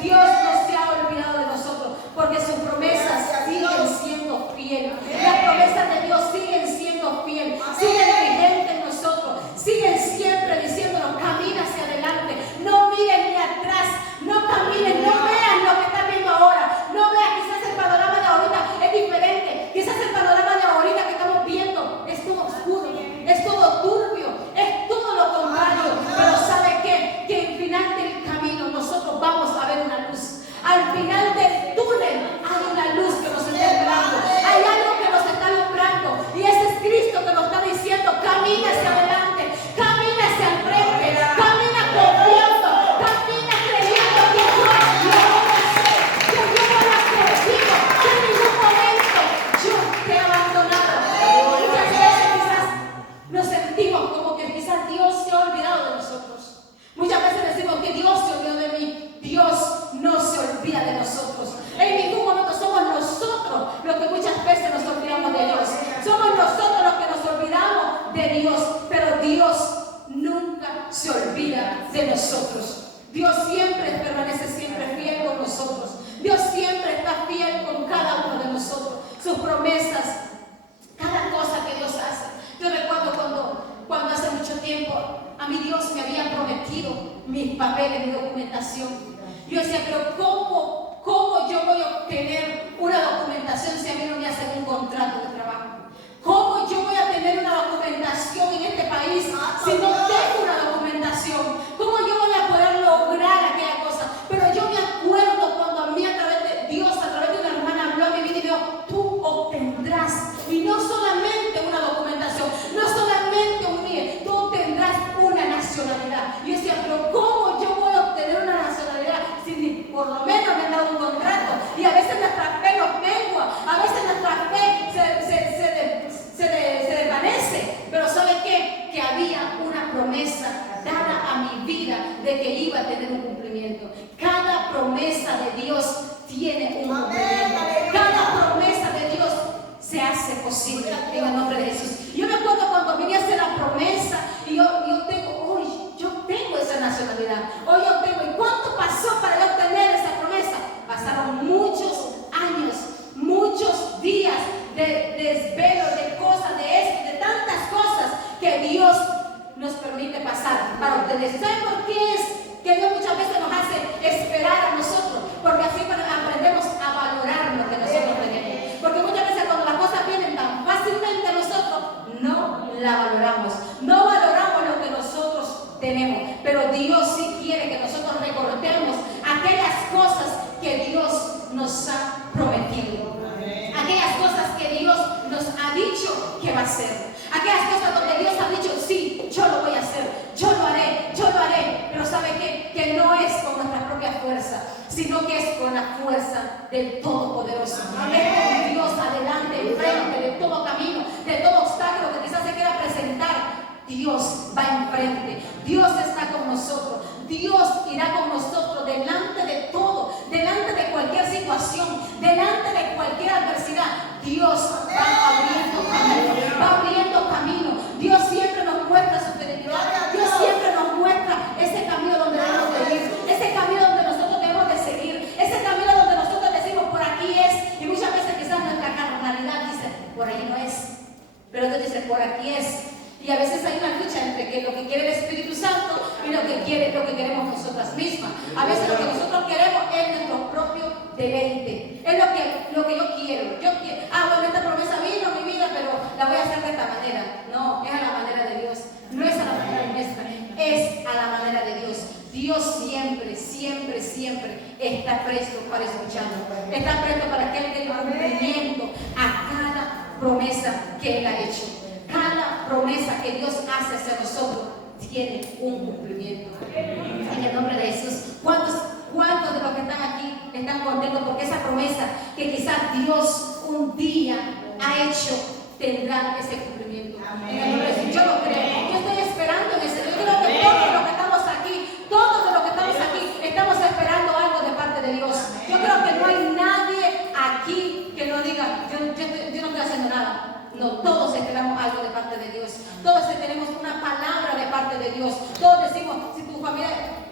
Dios no se ha olvidado de nosotros, porque sus promesas siguen siendo fieles. Las promesas de Dios siguen siendo fieles, siguen vigentes en nosotros, siguen siempre diciéndonos: camina hacia adelante, no miren ni atrás, no caminen, no vean lo que están viendo ahora, no vean. Quizás el panorama de ahorita es diferente, quizás el panorama de ahorita que estamos viendo es todo oscuro, es todo turbio, es todo lo contrario, pero ¿sabe qué? Que al final del camino nosotros vamos a ver una luz. Al final del túnel hay una luz que nos está esperando, hay algo que nos está alumbrando, y ese es Cristo que nos está diciendo: camina hacia adelante, camina hacia el frente, camina confiando, camina creyendo que yo lo voy a hacer, que yo voy a hacer contigo, que en ningún momento yo te he abandonado. Muchas veces quizás nos sentimos como que quizás Dios se ha olvidado de nosotros. Muchas veces decimos que Dios se olvidó de mí. Dios no se olvida de nosotros. En ningún momento somos nosotros los que muchas veces nos olvidamos de Dios. Somos nosotros los que nos olvidamos de Dios, pero Dios nunca se olvida de nosotros. Dios siempre permanece siempre fiel con nosotros. Dios siempre está fiel con cada uno de nosotros. Sus promesas, cada cosa que Dios hace. Yo recuerdo cuando hace mucho tiempo a mí Dios me había prometido mis papeles, mi documentación. Yo decía: pero ¿cómo yo voy a obtener una documentación si a mí no me hacen un contrato de trabajo? ¿Cómo yo voy a tener una documentación en este país si no tengo una documentación? ¿Cómo yo voy a poder lograr aquella cosa? Pero yo me acuerdo cuando a mí, a través de Dios, a través de una hermana, habló a mi vida y dijo: tú obtendrás, y no solamente una documentación, no solamente un NIE, tú obtendrás una nacionalidad. Y yo decía: pero ¿cómo yo voy a obtener una nacionalidad si por lo menos me han dado un contrato? Y a veces nuestra fe nos mengua, a veces nuestra fe se desvanece. Pero ¿sabe qué? Que había una promesa dada a mi vida de que iba a tener un cumplimiento. Cada promesa de Dios tiene un cumplimiento. Cada promesa de Dios se hace posible en el nombre de Jesús. Yo me acuerdo cuando vine a hacer la promesa y yo tengo esa nacionalidad. Hoy yo tengo. ¿Y cuánto pasó para yo obtener esa promesa? Pasaron muchos años, muchos días de desvelo, de cosas, de esto, de tantas cosas que Dios nos permite pasar para obtener. ¿Saben por qué es que Dios muchas veces nos hace esperar a nosotros? Porque así aprendemos a valorar lo que nosotros tenemos. Porque muchas veces cuando las cosas vienen tan fácilmente a nosotros, no la valoramos. No valoramos lo que nosotros tenemos. Pero Dios sí quiere que nosotros recordemos aquellas cosas que Dios nos ha prometido. Aquellas cosas que Dios nos ha dicho que va a hacer. Aquellas cosas donde Dios ha dicho: sí, yo lo voy a hacer, yo lo haré. Pero ¿sabe qué? Que no es con nuestras propias propia fuerza, sino que es con la fuerza del Todopoderoso. Es con Dios adelante, enfrente de todo camino, de todo obstáculo que quizás se quiera presentar. Dios va enfrente, Dios está con nosotros, Dios irá con nosotros delante de todo, delante de cualquier situación, delante de cualquier adversidad. Dios va abriendo camino, Dios siempre nos muestra su fidelidad, Dios siempre nos muestra ese camino donde debemos de ir, ese camino donde nosotros debemos de seguir, ese camino donde nosotros decimos por aquí es, y muchas veces quizás nuestra carnalidad dice por ahí no es, pero Dios dice por aquí es. Y a veces hay una lucha entre que lo que quiere el Espíritu Santo y lo que queremos nosotras mismas. A veces lo que nosotros queremos es nuestro propio deleite. Es lo que yo quiero. Bueno, esta promesa vino a mi vida, pero la voy a hacer de esta manera. No, es a la manera de Dios. No es a la manera nuestra, es a la manera de Dios. Dios siempre, siempre, siempre está presto para escucharnos. Está presto para que Él dé cumplimiento a cada promesa que Él ha hecho. Cada promesa que Dios hace hacia nosotros tiene un cumplimiento. En el nombre de Jesús, ¿cuántos de los que están aquí están contentos porque esa promesa que quizás Dios un día ha hecho tendrá ese cumplimiento? En el nombre de Jesús, yo lo creo. Yo estoy esperando en ese. Yo creo que todos los que estamos aquí, estamos esperando algo de parte de Dios. Yo creo que no hay nadie aquí que no diga, yo no estoy haciendo nada. No, todos esperamos algo de parte de Dios. Todos tenemos una palabra de parte de Dios. Todos decimos, si tu familia,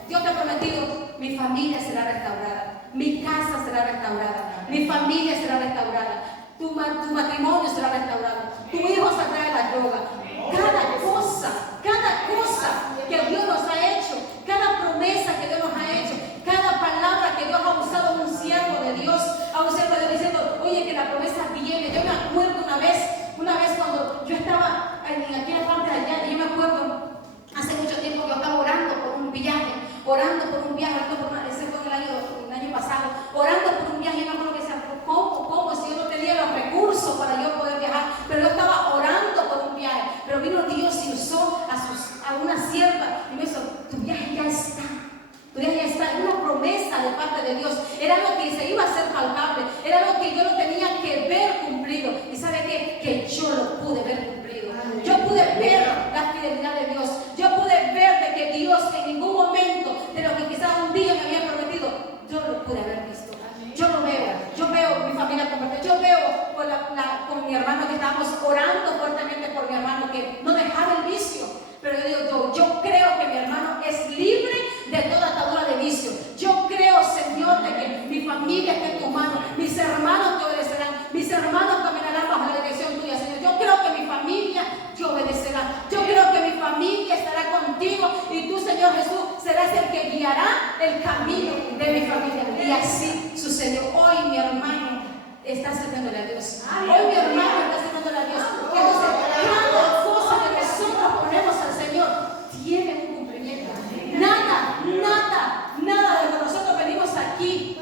Dios te ha prometido, mi familia será restaurada, mi casa será restaurada, mi familia será restaurada, tu matrimonio será restaurado, tu hijo saldrá de la droga. Cada cosa que Dios nos ha hecho, cada promesa que Dios nos ha hecho, cada palabra que Dios ha usado a un siervo de Dios, diciendo, oye, que la promesa viene. Yo me acuerdo una vez cuando yo estaba en aquella parte de allá, y yo me acuerdo hace mucho tiempo que yo estaba orando por un viaje, ese fue el año pasado, orando por un viaje. Y yo me acuerdo que decía, ¿cómo? Si yo no tenía los recursos para yo poder viajar, pero yo estaba orando por un viaje, pero vino Dios y usó a una sierva y me dijo, tu viaje ya está. Era una promesa de parte de Dios, era lo que se iba a hacer palpable, era lo que yo lo tenía que ver cumplido. ¿Y sabe qué? Que yo lo pude ver cumplido. Yo pude ver la fidelidad de Dios. Yo pude ver de que Dios en ningún momento de lo que quizás un día me había prometido, yo lo pude haber visto. Yo veo mi familia convertida, yo veo con mi hermano que estábamos orando fuertemente por mi hermano que no dejaba el vicio. Pero yo digo, yo creo que mi hermano es libre de toda atadura de vicio. Yo creo, Señor, de que mi familia está en tu mano, mis hermanos te obedecerán, mis hermanos caminarán bajo la dirección tuya, Señor. Yo creo que mi familia te obedecerá. Yo creo que mi familia estará contigo y tú, Señor Jesús, serás el que guiará el camino de mi familia. Y así sucedió. Hoy mi hermano está sirviéndole a Dios. Hoy mi hermano está sirviéndole a Dios. Entonces, cada cosa que nosotros ponemos al Señor tiene un cumplimiento. Nada de lo que nosotros venimos aquí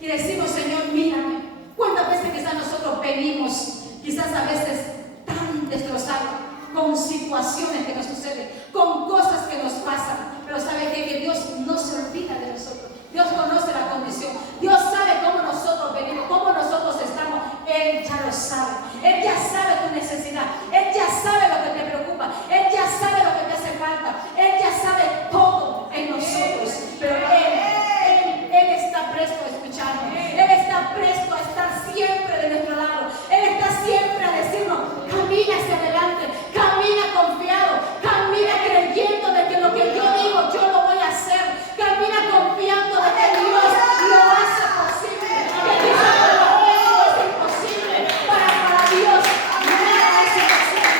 y decimos, Señor, mírame. ¿Cuántas veces quizás nosotros venimos, quizás a veces tan destrozados, con situaciones que nos suceden, con cosas que nos pasan? Pero ¿sabe qué? Que Dios no se olvida de nosotros. Dios conoce la condición. Dios sabe cómo nosotros venimos, cómo nosotros estamos. Él ya lo sabe. Él ya sabe tu necesidad. Él ya sabe lo que te preocupa. Él ya sabe lo que te hace falta. Él ya sabe todo en nosotros. Pero Él está presto a escucharnos. Él está presto a estar siempre de nuestro lado. Él está siempre a decirnos, camina hacia adelante, camina confiado, camina creyendo de que lo que yo digo, yo lo voy a hacer. Camina confiando de que Dios lo hace posible. Que quizás para nosotros es imposible, para Dios nada es imposible.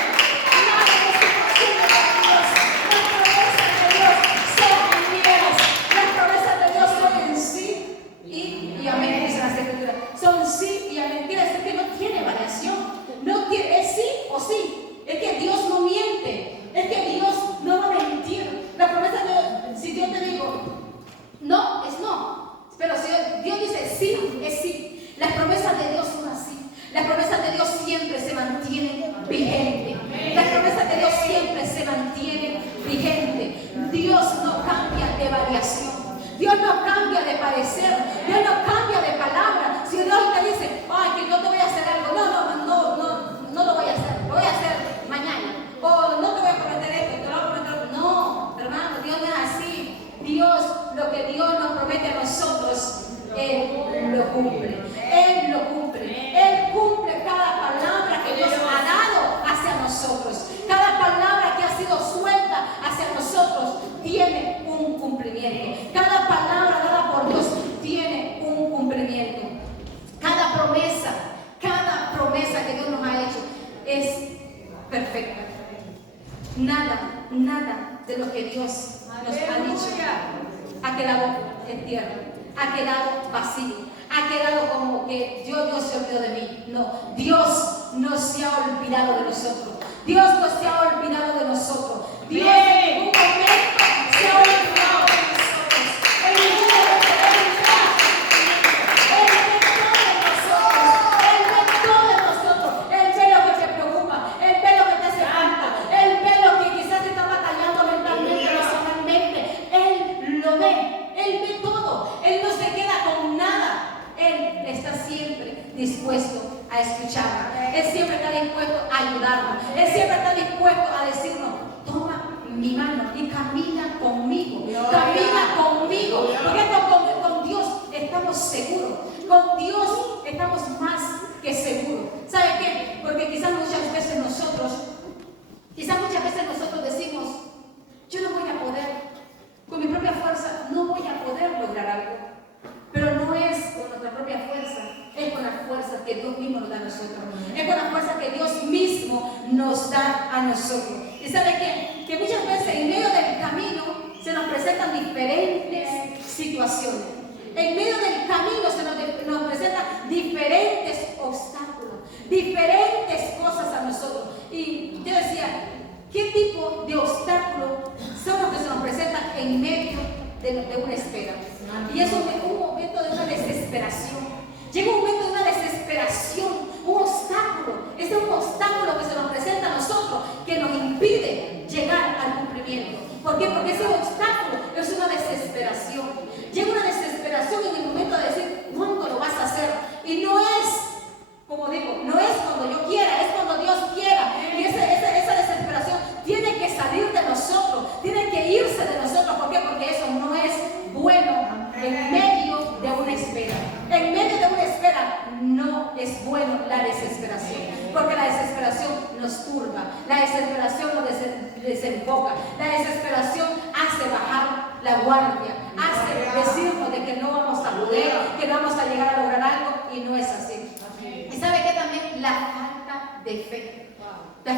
Nada es imposible para Dios. Las promesas de Dios son en sí y amén, dice la Escritura. Son sí y amén. Quiere decir que no tiene variación. Es sí o sí. Es que Dios no miente. Es que Dios no va a mentir. La promesa de Dios, si Dios te digo no, es no. Pero si Dios dice sí, es sí. Las promesas de Dios son así. Las promesas de Dios siempre se mantienen vigentes. Las promesas de Dios siempre se mantienen vigentes. Dios no cambia de variación. Dios no cambia de de parecer, Dios no cambia de palabra. Si Dios te dice, ay, que yo te voy a hacer algo, no lo voy a hacer, lo voy a hacer mañana. O no te voy a prometer esto, te lo voy a prometer. No, hermano, Dios no es así. Dios, lo que Dios nos promete a nosotros, Él lo cumple. Él lo cumple. Él cumple cada palabra que Dios ha dado hacia nosotros. Cada palabra que ha sido suelta hacia nosotros tiene un cumplimiento. Cada palabra dada por Dios tiene un cumplimiento. Cada promesa que Dios nos ha hecho es perfecta. Nada de lo que Dios nos ha dicho ha quedado en tierra, ha quedado vacío, ha quedado como que Dios se olvidó de mí. No, Dios no se ha olvidado de nosotros. Dios no se ha olvidado de nosotros. Dios en ningún momento se ha olvidado de nosotros. En ningún momento Él ve todo de nosotros. Él ve lo que te preocupa. Él ve lo que te hace falta. Él ve lo que quizás te está batallando mentalmente, emocionalmente. Él lo ve. Él ve todo. Él no se queda con nada. Él está siempre dispuesto a escucharnos. Él siempre está dispuesto a ayudarnos. Él siempre está dispuesto a decirnos, toma mi mano y camina conmigo. Camina conmigo. Porque con Dios estamos seguros. Con Dios estamos más que seguros. ¿Sabe qué? Porque quizás muchas veces nosotros decimos, yo no voy a poder, con mi propia fuerza no voy a poder lograr algo. Pero no es con nuestra propia fuerza, es con la fuerza que Dios mismo nos da a nosotros. Es con la fuerza que Dios mismo nos da a nosotros. Y sabe qué? Que muchas veces en medio del camino se nos presentan diferentes situaciones. En medio del camino se nos presentan diferentes obstáculos, diferentes cosas a nosotros. Y yo decía, ¿qué tipo de obstáculos son los que se nos presentan en medio de una espera? Y eso es un momento de una desesperación. Llega un momento de una desesperación, un obstáculo. Ese es un obstáculo que se nos presenta a nosotros que nos impide llegar al cumplimiento. ¿Por qué? Porque ese obstáculo es una desesperación. Llega una desesperación en el momento de decir, ¿cuándo lo vas a hacer? Y no es, como digo, no es cuando yo quiera, es cuando Dios quiera. Y esa desesperación tiene que salir de nosotros, tiene que irse de nosotros. ¿Por qué? Porque eso no es bueno en medio de una espera. En medio de una espera no es bueno la desesperación, porque la desesperación nos turba, la desesperación nos desenfoca, la desesperación hace bajar la guardia, hace decirnos de que no vamos a poder, que no vamos a llegar a lograr algo, y no es así. Y sabe que también la falta de fe. La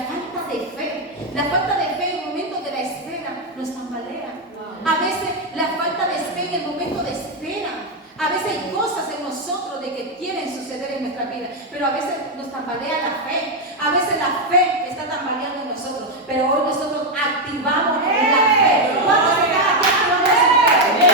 falta de fe en momentos de la espera nos tambalea. A veces la falta de fe en el momento de espera. A veces hay cosas en nosotros de que quieren suceder en nuestra vida, pero a veces nos tambalea la fe. A veces la fe está tambaleando en nosotros, pero hoy nosotros activamos la fe. ¿Cuántos de cada quien activamos su fe?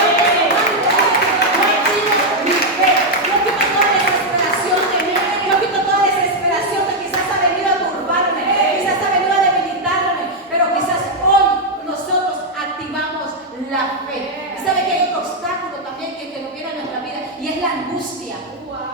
Mi fe. Yo quito toda desesperación de mí. Yo quito toda desesperación que quizás ha venido a turbarme, quizás ha venido a debilitarme, pero quizás hoy nosotros activamos la fe. ¿Y sabe que hay otro obstáculo también que nos viene a nuestra vida? Y es la angustia.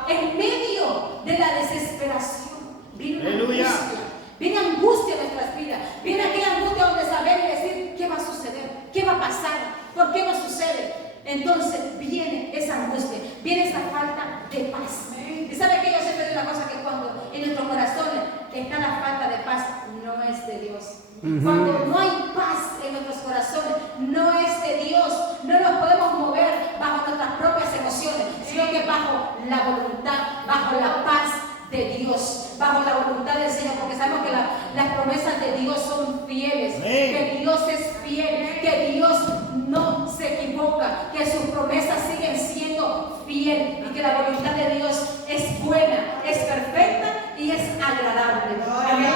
En medio de la desesperación viene una angustia. Viene angustia en nuestras vidas. Viene aquella angustia donde saber y decir, ¿qué va a suceder? ¿Qué va a pasar? ¿Por qué no sucede? Entonces viene esa angustia, viene esa falta de paz. Y sabe que yo siempre digo una cosa, que cuando en nuestros corazones está la falta de paz, no es de Dios. Cuando no hay paz en nuestros corazones, no es de Dios. No nos podemos mover bajo nuestras propias emociones, sino que bajo la voluntad, bajo la paz de Dios, bajo la voluntad del Señor, porque sabemos que las promesas de Dios son fieles, que Dios es fiel, que Dios no se equivoca, que sus promesas siguen siendo fieles y que la voluntad de Dios es buena, es perfecta y es agradable. Amén.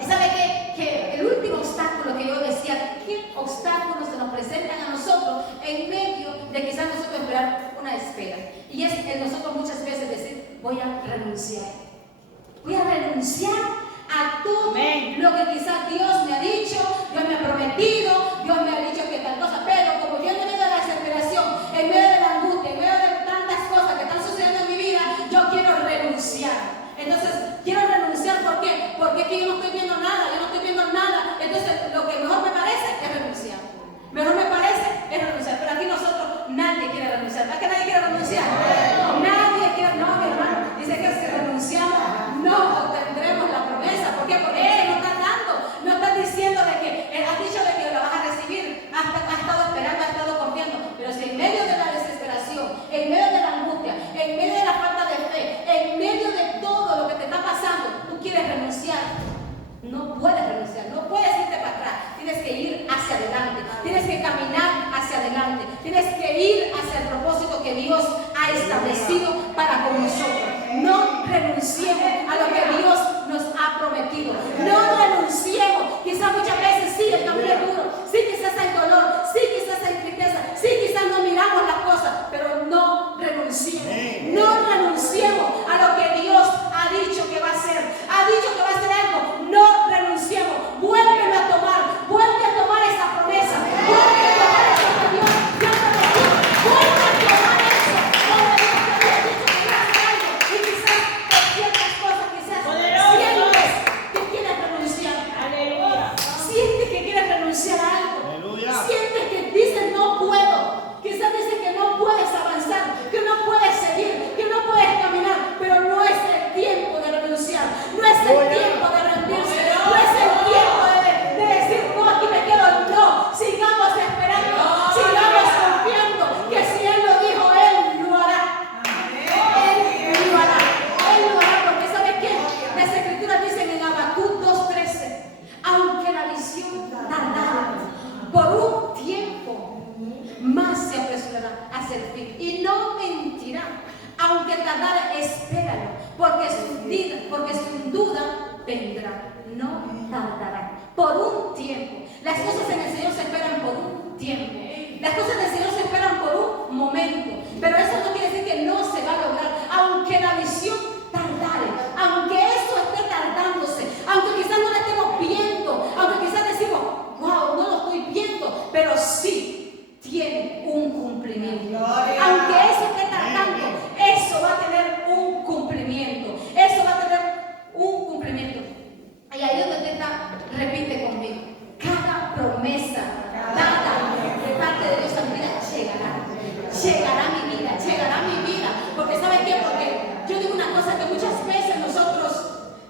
¿Y sabe qué? Que el último obstáculo que yo decía, ¿qué obstáculos se nos presentan a nosotros en medio de quizás nosotros esperar una espera? Y es en nosotros muchas veces decir, voy a renunciar. Voy a renunciar a todo lo que quizás Dios me ha dicho, Dios me ha prometido, Dios me ha dicho que tal cosa, pero como yo en medio de la desesperación, en medio de la angustia, renunciar. Nadie quiere, no, mi hermano, dice que si renunciamos no obtendremos la promesa. ¿Por qué? Porque Él no está dando, no está diciendo de que, Él ha dicho de que la vas a recibir, ha estado esperando, ha estado confiando, pero si en medio de la desesperación, en medio de la angustia, en medio de la falta de fe, en medio de todo lo que te está pasando, tú quieres renunciar, no puedes renunciar, no puedes irte para atrás, tienes que ir hacia adelante, tienes que caminar hacia adelante, tienes que ir hacia el propósito que Dios ha establecido para con nosotros. No renunciemos a lo que Dios nos ha prometido, no renunciemos. Quizás muchas veces sí, el camino es duro, sí, quizás hay dolor, sí, quizás hay tristeza, sí, quizás no miramos las cosas, pero no renunciemos, no renunciemos a lo que Dios ha dicho que va a hacer, ha dicho que va a hacer algo, no renunciemos, vuélvelo a tomar, vuelve a tomar esa promesa, vuelve a tomar eso que Dios ya te dijo, vuelve a tomar eso, donde Dios te había dicho que iba a hacer algo, y quizás por ciertas cosas, quizás sientes que quieres renunciar, sientes que quieres renunciar a algo, sientes que dices no puedo, quizás dices que no puedes avanzar, que no puedes seguir, que no puedes caminar, pero no es el tiempo de renunciar, no es el tiempo de rendirse, no es el tiempo de decir no, aquí me quedo, no, sigamos esperando, sigamos confiando que si Él lo dijo, Él lo hará, Él lo hará, Él lo hará, porque ¿sabe qué? Las Escrituras dicen en Habacuc 2:13, aunque la visión tardara por un tiempo, más se apresurará hacia el fin y no mentirá. Aunque tardare, espéralo, porque sin duda vendrá, no tardará. Por un tiempo. Las cosas en el Señor se esperan por un tiempo. Las cosas en el Señor se esperan por un momento. Pero eso no quiere decir que no se va a lograr. Aunque la visión tardare, aunque eso esté tardándose, aunque quizás no lo estemos viendo, aunque quizás decimos, wow, no lo estoy viendo, pero sí tiene un cumplimiento. Aunque eso esté tardando, eso va a tener un cumplimiento. Eso va a tener un cumplimiento. Y ahí es donde está, repite conmigo, cada promesa dada de parte de Dios a mi vida llegará a mi vida, llegará a mi vida. Porque ¿sabe qué? Porque yo digo una cosa que muchas veces nosotros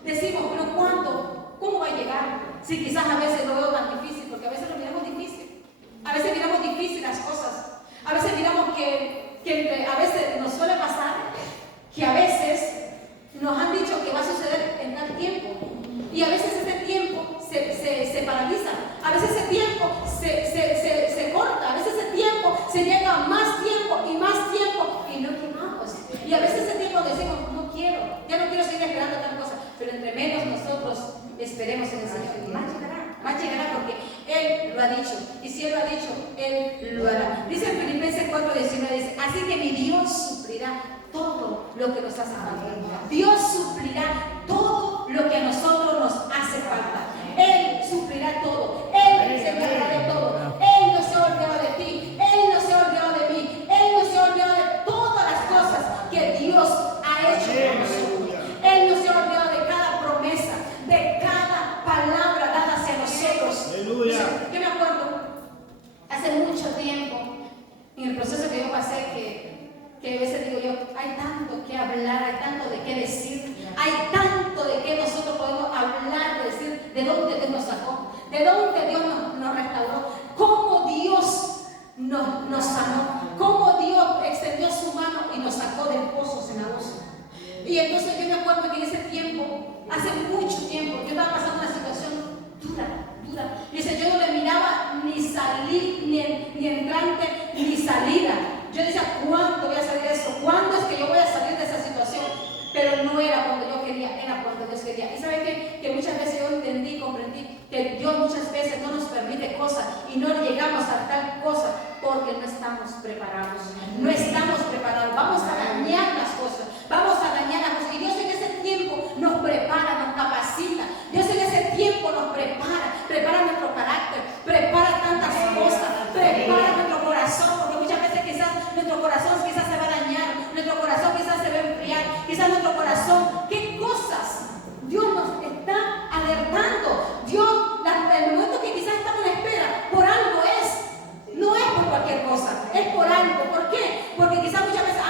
decimos, pero ¿cuándo? ¿Cómo va a llegar? Si quizás a veces lo veo tan difícil, porque a veces lo miramos difícil. A veces miramos difícil las cosas. A veces miramos que a veces nos suele pasar que a veces nos han dicho que va a suceder en tal tiempo. Y a veces ese tiempo se paraliza. A veces ese tiempo se corta. A veces ese tiempo se llega a más tiempo y no quemamos. Y a veces ese tiempo decimos, no quiero, ya no quiero seguir esperando tal cosa. Pero entre menos nosotros esperemos en el Señor, más llegará porque Él lo ha dicho. Y si Él lo ha dicho, Él lo hará. Dice en Filipenses 4:19, dice, así que mi Dios suplirá todo lo que nos hace falta. Dios suplirá todo lo que a nosotros nos hace falta. Él suplirá todo. Él se encargará de todo. Él no se ha olvidado de ti. Él no se ha olvidado de mí. Él no se ha olvidado de todas las cosas que Dios ha hecho por nosotros. Él no se ha olvidado de cada promesa, de cada palabra dada hacia nosotros. Yo me acuerdo hace mucho tiempo, en el proceso que yo pasé, que a veces digo yo, hay tanto que hablar, hay tanto de qué decir, hay tanto de qué nosotros podemos hablar, decir de dónde Dios nos sacó, de dónde Dios nos restauró, cómo Dios nos sanó, cómo Dios extendió su mano y nos sacó del pozo cenagoso. Y entonces yo me acuerdo que en ese tiempo, hace mucho tiempo, yo estaba pasando una situación dura. Dice, yo no le miraba ni salir, ni entrante, ni salida. Yo decía, ¿cuándo voy a salir de eso? ¿Cuándo es que yo voy a salir de esa situación? Pero no era cuando yo quería, era cuando Dios quería. Y ¿saben qué? Que muchas veces yo entendí, comprendí que Dios muchas veces no nos permite cosas y no llegamos a tal cosa porque no estamos preparados. No estamos preparados. Vamos a dañar las cosas. Vamos a dañar las cosas. Y Dios en ese tiempo nos prepara, nos capacita. Dios en ese tiempo nos prepara nuestro carácter, prepara tantas cosas, prepara nuestro corazón, porque muchas veces quizás nuestro corazón quizás se va a dañar, nuestro corazón quizás se va a enfriar, quizás nuestro corazón, ¿qué cosas? Dios nos está alertando. Dios, el momento que quizás estamos en espera, por algo es, no es por cualquier cosa, es por algo. ¿Por qué? Porque quizás muchas veces,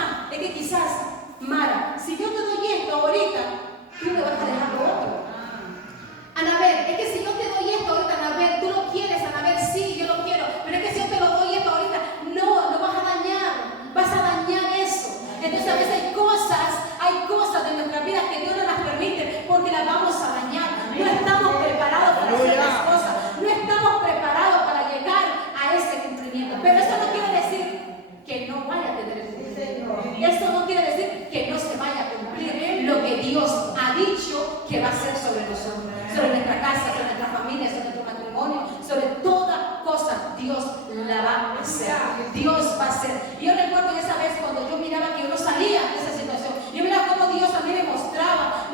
hacer. Dios va a hacer. Y yo recuerdo esa vez cuando yo miraba que yo no salía de esa situación. Yo miraba cómo Dios a mí me mostraba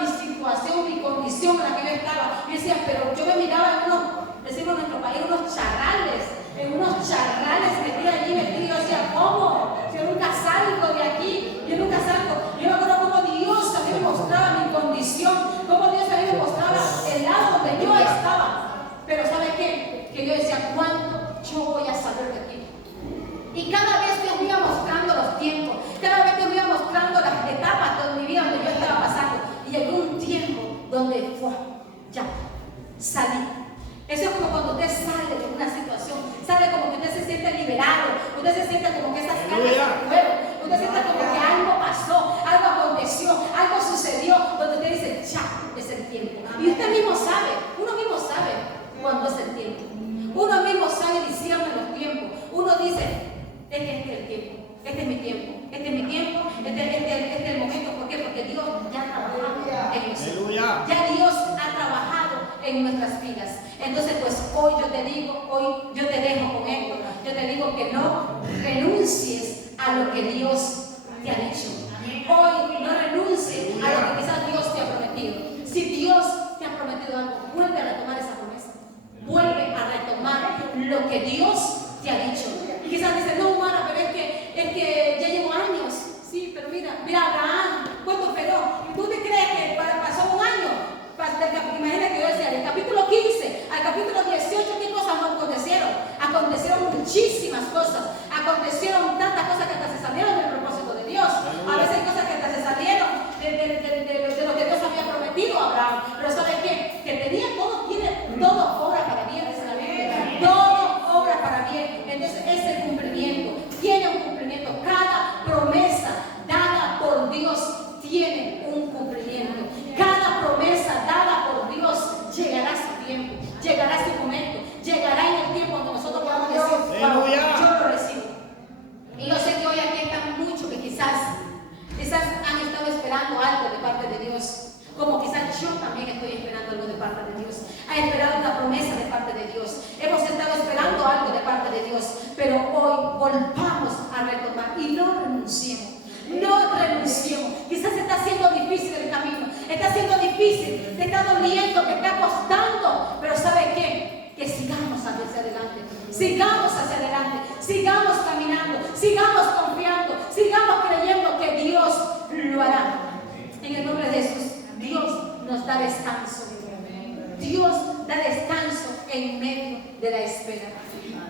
mi situación, mi condición en la que yo estaba. Yo decía, pero yo me miraba en decimos en nuestro país, unos charrales metida allí, yo decía, ¿cómo? Yo nunca salgo de aquí, yo me acuerdo cómo Dios a mí me mostraba mi condición, cómo Dios a mí me mostraba el lado donde yo estaba. Pero ¿sabe qué? Que yo decía, ¿cuánto yo voy a salir de aquí? Y cada vez Dios me iba mostrando los tiempos, cada vez Dios me iba mostrando las etapas de mi vida donde yo estaba pasando. Y llegó un tiempo donde ya salí. Eso es como cuando usted sale de una situación, sale como que usted se siente liberado, usted se siente como que esas cargas se fueron, usted siente como que algo pasó, algo aconteció, algo sucedió, donde usted dice, ya es el tiempo. Y usted mismo sabe, uno mismo sabe cuándo es el tiempo. Uno mismo sabe discierne los tiempos. Uno dice, este es el tiempo, este es mi tiempo, este es mi tiempo, este es el momento. ¿Por qué? Porque Dios ya ha trabajado en nosotros. Ya Dios ha trabajado en nuestras vidas. Entonces, pues hoy yo te dejo con esto. Yo te digo que no renuncies a lo que Dios te ha dicho. Hoy no renuncies a lo que quizás Dios te ha prometido. Si Dios te ha prometido algo, vuelve a retomar esa promesa. Vuelve a retomar lo que Dios te ha dicho. Y quizás dices, no, humana, pero es que ya llevo años. Sí, pero mira Abraham, ¿cuánto esperó? ¿Y tú te crees que pasó un año? Imagínate que yo decía, del capítulo 15 al capítulo 18, ¿qué cosas acontecieron? Acontecieron muchísimas cosas. Acontecieron tantas cosas que hasta se salieron del propósito de Dios. A veces hay cosas que hasta se salieron de lo que Dios había prometido a Abraham. Pero ¿sabes qué? Que tenía todo obra para bien, dice la Biblia. Todo obra para bien. Entonces ese cumplimiento tiene un cumplimiento. Cada promesa dada por Dios tiene un cumplimiento. Cada promesa dada por Dios llegará a su tiempo, llegará a su momento, llegará en el tiempo cuando nosotros podamos decir, wow, yo lo recibo. Y yo sé que hoy aquí están muchos que quizás han estado esperando algo de parte de Dios, como quizás yo también estoy esperando algo de parte de Dios. Ha esperado una promesa de parte de Dios. Hemos estado esperando algo de parte de Dios, pero hoy volvamos a retomar y no renunciemos. No renunciemos. Quizás está siendo difícil el camino, está siendo difícil, te está doliendo, te está costando, pero ¿sabe qué? Que sigamos hacia adelante, sigamos caminando, sigamos confiando, sigamos creyendo que Dios lo hará. En el nombre de Jesús, Dios nos da descanso. Dios da descanso en medio de la espera.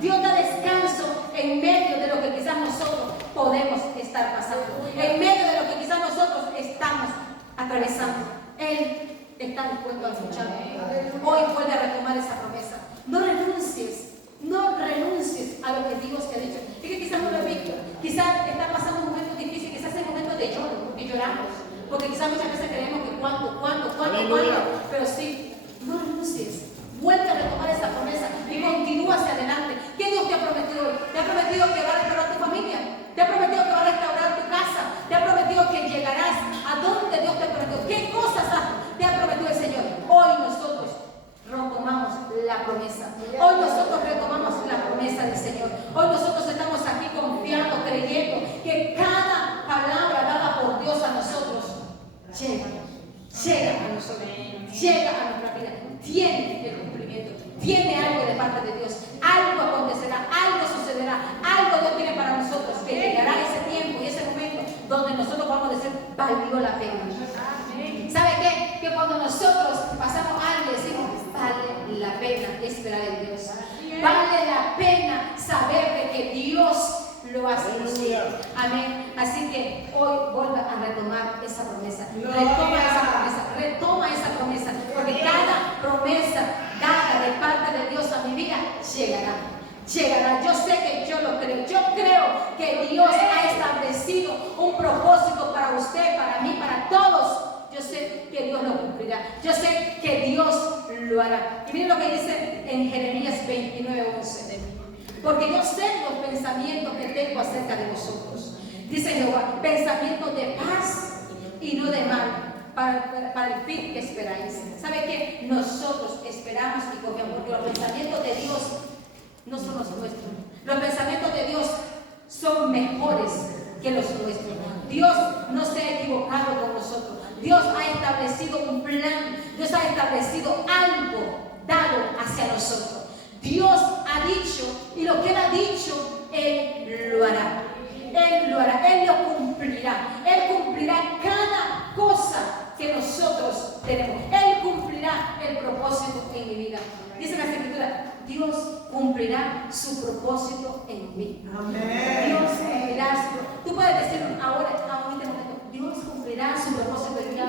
Dios da descanso en medio de lo que quizás nosotros podemos estar pasando, en medio de lo que quizás nosotros estamos atravesando. Él está dispuesto a escuchar. Hoy puede retomar esa promesa. No renuncies a lo que Dios te ha dicho. Es que quizás no lo he visto, quizás está pasando un momento difícil, quizás es momento de lloro y lloramos, porque quizás muchas veces creemos que cuánto, pero sí, no renuncies. Vuelve a retomar esa promesa y continúa hacia adelante. ¿Qué Dios te ha prometido hoy? Te ha prometido que va a restaurar tu familia. Te ha prometido que va a restaurar tu casa. Te ha prometido que llegarás a donde Dios te prometió. ¿Qué cosas te ha prometido el Señor? Hoy nosotros retomamos la promesa. Hoy nosotros retomamos la promesa del Señor. Hoy nosotros estamos aquí confiando, creyendo que cada palabra dada por Dios a nosotros llega a nosotros, llega a nuestra vida. Tiene el cumplimiento, tiene algo de parte de Dios, algo acontecerá, algo sucederá, algo Dios tiene para nosotros, que llegará ese tiempo y ese momento donde nosotros vamos a decir, valió la pena. ¿Sabe qué? Que cuando nosotros pasamos algo y decimos, vale la pena esperar en Dios, vale la pena saber de que Dios lo hace posible. Amén. Así que hoy vuelve a retomar esa promesa. Retoma esa promesa. Porque cada promesa dada de parte de Dios a mi vida llegará. Yo sé que yo lo creo. Yo creo que Dios ha establecido un propósito para usted, para mí, para todos. Yo sé que Dios lo cumplirá. Yo sé que Dios lo hará. Y miren lo que dice en Jeremías 29:11. Porque yo sé los pensamientos que tengo acerca de vosotros, dice Jehová, pensamientos de paz y no de mal, para el fin que esperáis. ¿Sabe qué? Nosotros esperamos y confiamos, porque los pensamientos de Dios no son los nuestros. Los pensamientos de Dios son mejores que los nuestros. Dios no se ha equivocado con nosotros. Dios ha establecido un plan. Dios ha establecido algo dado hacia nosotros. Dios ha dicho, y lo que Él ha dicho, Él lo hará. Él lo hará, Él lo cumplirá. Él cumplirá cada cosa que nosotros tenemos. Él cumplirá el propósito en mi vida. Dice la Escritura, Dios cumplirá su propósito en mí. Amén. Dios cumplirá su propósito. Tú puedes decir ahora, en este momento, Dios cumplirá su propósito en mí.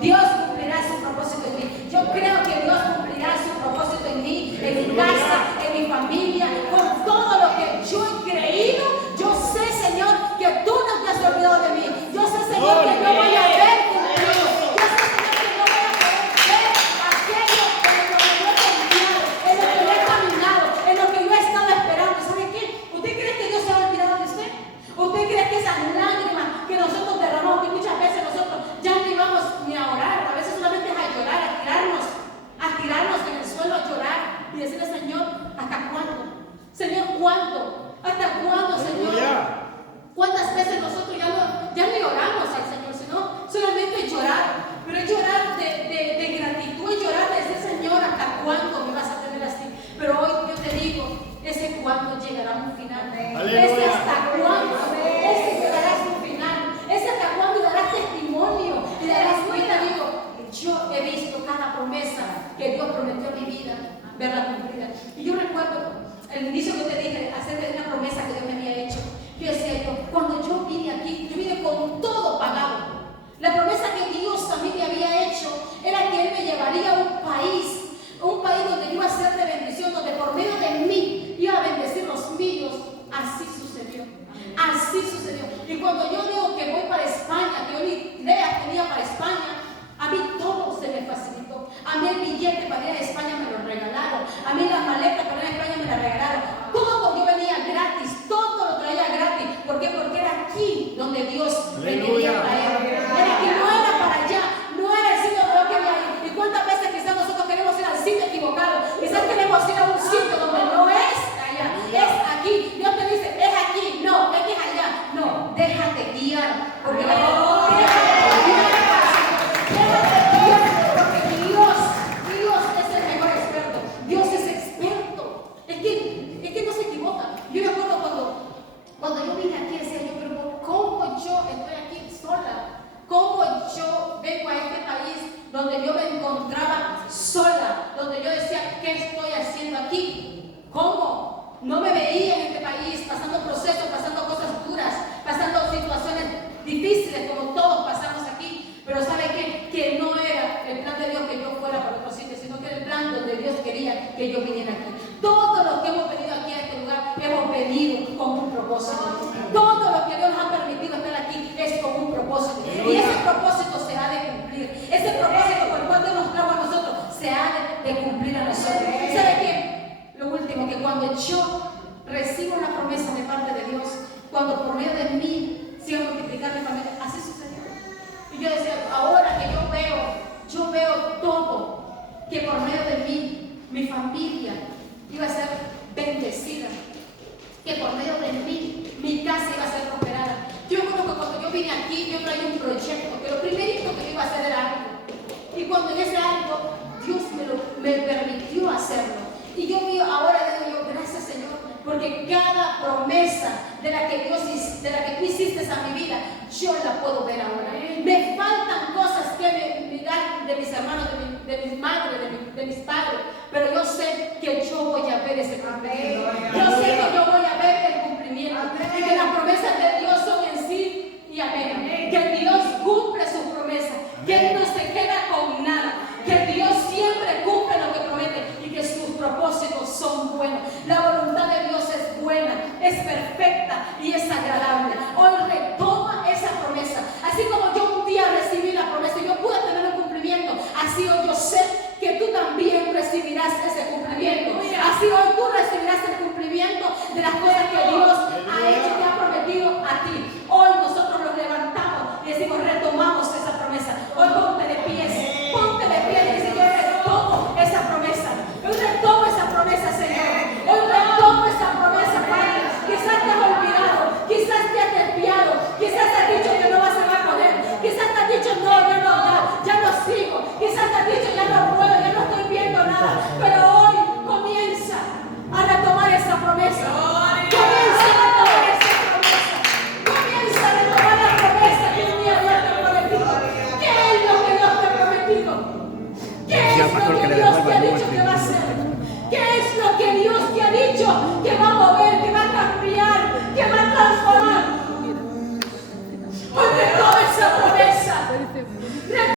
Dios cumplirá su propósito en mí. Yo creo que Dios cumplirá su propósito en mí, en mi casa, en mi familia, con todo lo que yo he creído. Yo sé, Señor, que tú no te has olvidado de mí. Yo sé, Señor, que yo voy a ver cumplido. Yo sé, Señor, que yo voy a poder ver aquello en lo que yo he confiado, en lo que yo he caminado, en lo que yo he estado esperando. ¿Sabe qué? ¿Usted cree que Dios se ha olvidado de usted? ¿Usted cree que esas lágrimas que nosotros derramamos, que muchas veces nosotros ya no íbamos ni a orar, a veces solamente es a llorar, a tirarnos en el suelo a llorar y decirle, Señor, ¿hasta cuándo? Señor, ¿cuándo? ¿Hasta cuándo, Señor? ¿Cuántas veces nosotros ya no oramos al Señor, sino solamente llorar? Pero es llorar de gratitud, es llorar de decir, Señor, ¿hasta cuándo me vas a tener así? Pero hoy yo te digo, ese cuándo llegará a un final. Ese hasta cuándo, ese llegará a su final. Ese hasta cuándo darás testimonio y darás cuenta, digo, yo he visto cada promesa que Dios prometió a mi vida, verla cumplida. Y yo recuerdo el inicio que te dije acerca de una promesa que Dios me había hecho. Yo decía, cuando yo vine aquí, yo vine con todo pagado. La promesa que Dios a mí me había hecho era que Él me llevaría a un país donde yo iba a ser de bendición, donde por medio de mí iba a bendecir los míos. Así sucedió. Así sucedió. Y cuando yo digo que voy para España, que yo ni idea tenía para España, a mí todo se me facilitó. A mí el billete para ir a España me lo regalaron. A mí las maletas para ir a España me las regalaron. Todo yo venía gratis, todo lo traía gratis. ¿Por qué? Porque era aquí donde Dios me quería traer. Era aquí, no era para allá, no era el sitio donde yo quería ir. ¿Y cuántas veces quizás nosotros queremos ir al sitio equivocado? Quizás queremos ir a un sitio donde no es allá, es aquí. Dios te dice, es aquí, no, es que es allá. No, déjate guiar, porque Dios es el mejor experto. Dios es experto. Es que no se equivoca. Yo me acuerdo cuando yo vine aquí, decía yo, pero ¿cómo yo estoy aquí sola? ¿Cómo yo vengo a este país donde yo me encontraba sola? Donde yo decía, ¿qué estoy haciendo aquí? ¿Cómo? No me veía en este país pasando procesos, pasando cosas duras, pasando situaciones difíciles como todos pasamos aquí. Pero ¿sabe qué? Que no era el plan de Dios que yo fuera para otro sitio, sino que era el plan donde Dios quería que yo viniera aquí. Todos los que hemos venido aquí a este lugar hemos venido con un propósito. Todo lo que Dios nos ha permitido estar aquí es con un propósito. Y ese propósito se ha de cumplir. Ese propósito por el cual Dios nos trajo a nosotros se ha de cumplir a nosotros. ¿Sabe qué? Lo último, que cuando yo recibo una promesa de parte de Dios, cuando por medio de mí siga multiplicar mi familia, así sucedió. Y yo decía, ahora que yo veo todo, que por medio de mí, mi familia iba a ser bendecida, que por medio de mí, mi casa iba a ser prosperada. Yo creo que cuando yo vine aquí, yo traía un proyecto, que lo primerito que yo iba a hacer era algo. Y cuando en ese algo, Dios me permitió hacerlo. Y yo ahora digo yo, gracias Señor, porque cada promesa de la que tú hiciste a mi vida, yo la puedo ver ahora. Me faltan cosas que mirar de mis hermanos, de mis madres, de mis padres, pero yo sé que yo voy a ver ese cumplimiento. Yo sé que yo voy a ver el cumplimiento. Y que las promesas de Dios son en sí y amén. Que Dios cumple sus promesas, que Él no se queda con nada, que Dios siempre cumple lo que promete y que sus propósitos son buenos. La voluntad de Dios es buena, es perfecta y es agradable. Hoy retoma esa promesa. Así como yo un día recibí la promesa y yo pude tener un cumplimiento, así hoy yo sé que tú también recibirás ese cumplimiento. Así hoy tú recibirás el cumplimiento de las cosas que Dios ha hecho y te ha prometido a ti. Hoy nosotros nos levantamos y decimos, retomamos esa promesa. Hoy ponte de pies y dice, yo retomo esa promesa. Yo retomo esa promesa, Señor. Hoy retomo esa promesa, Padre. al pastor que le dé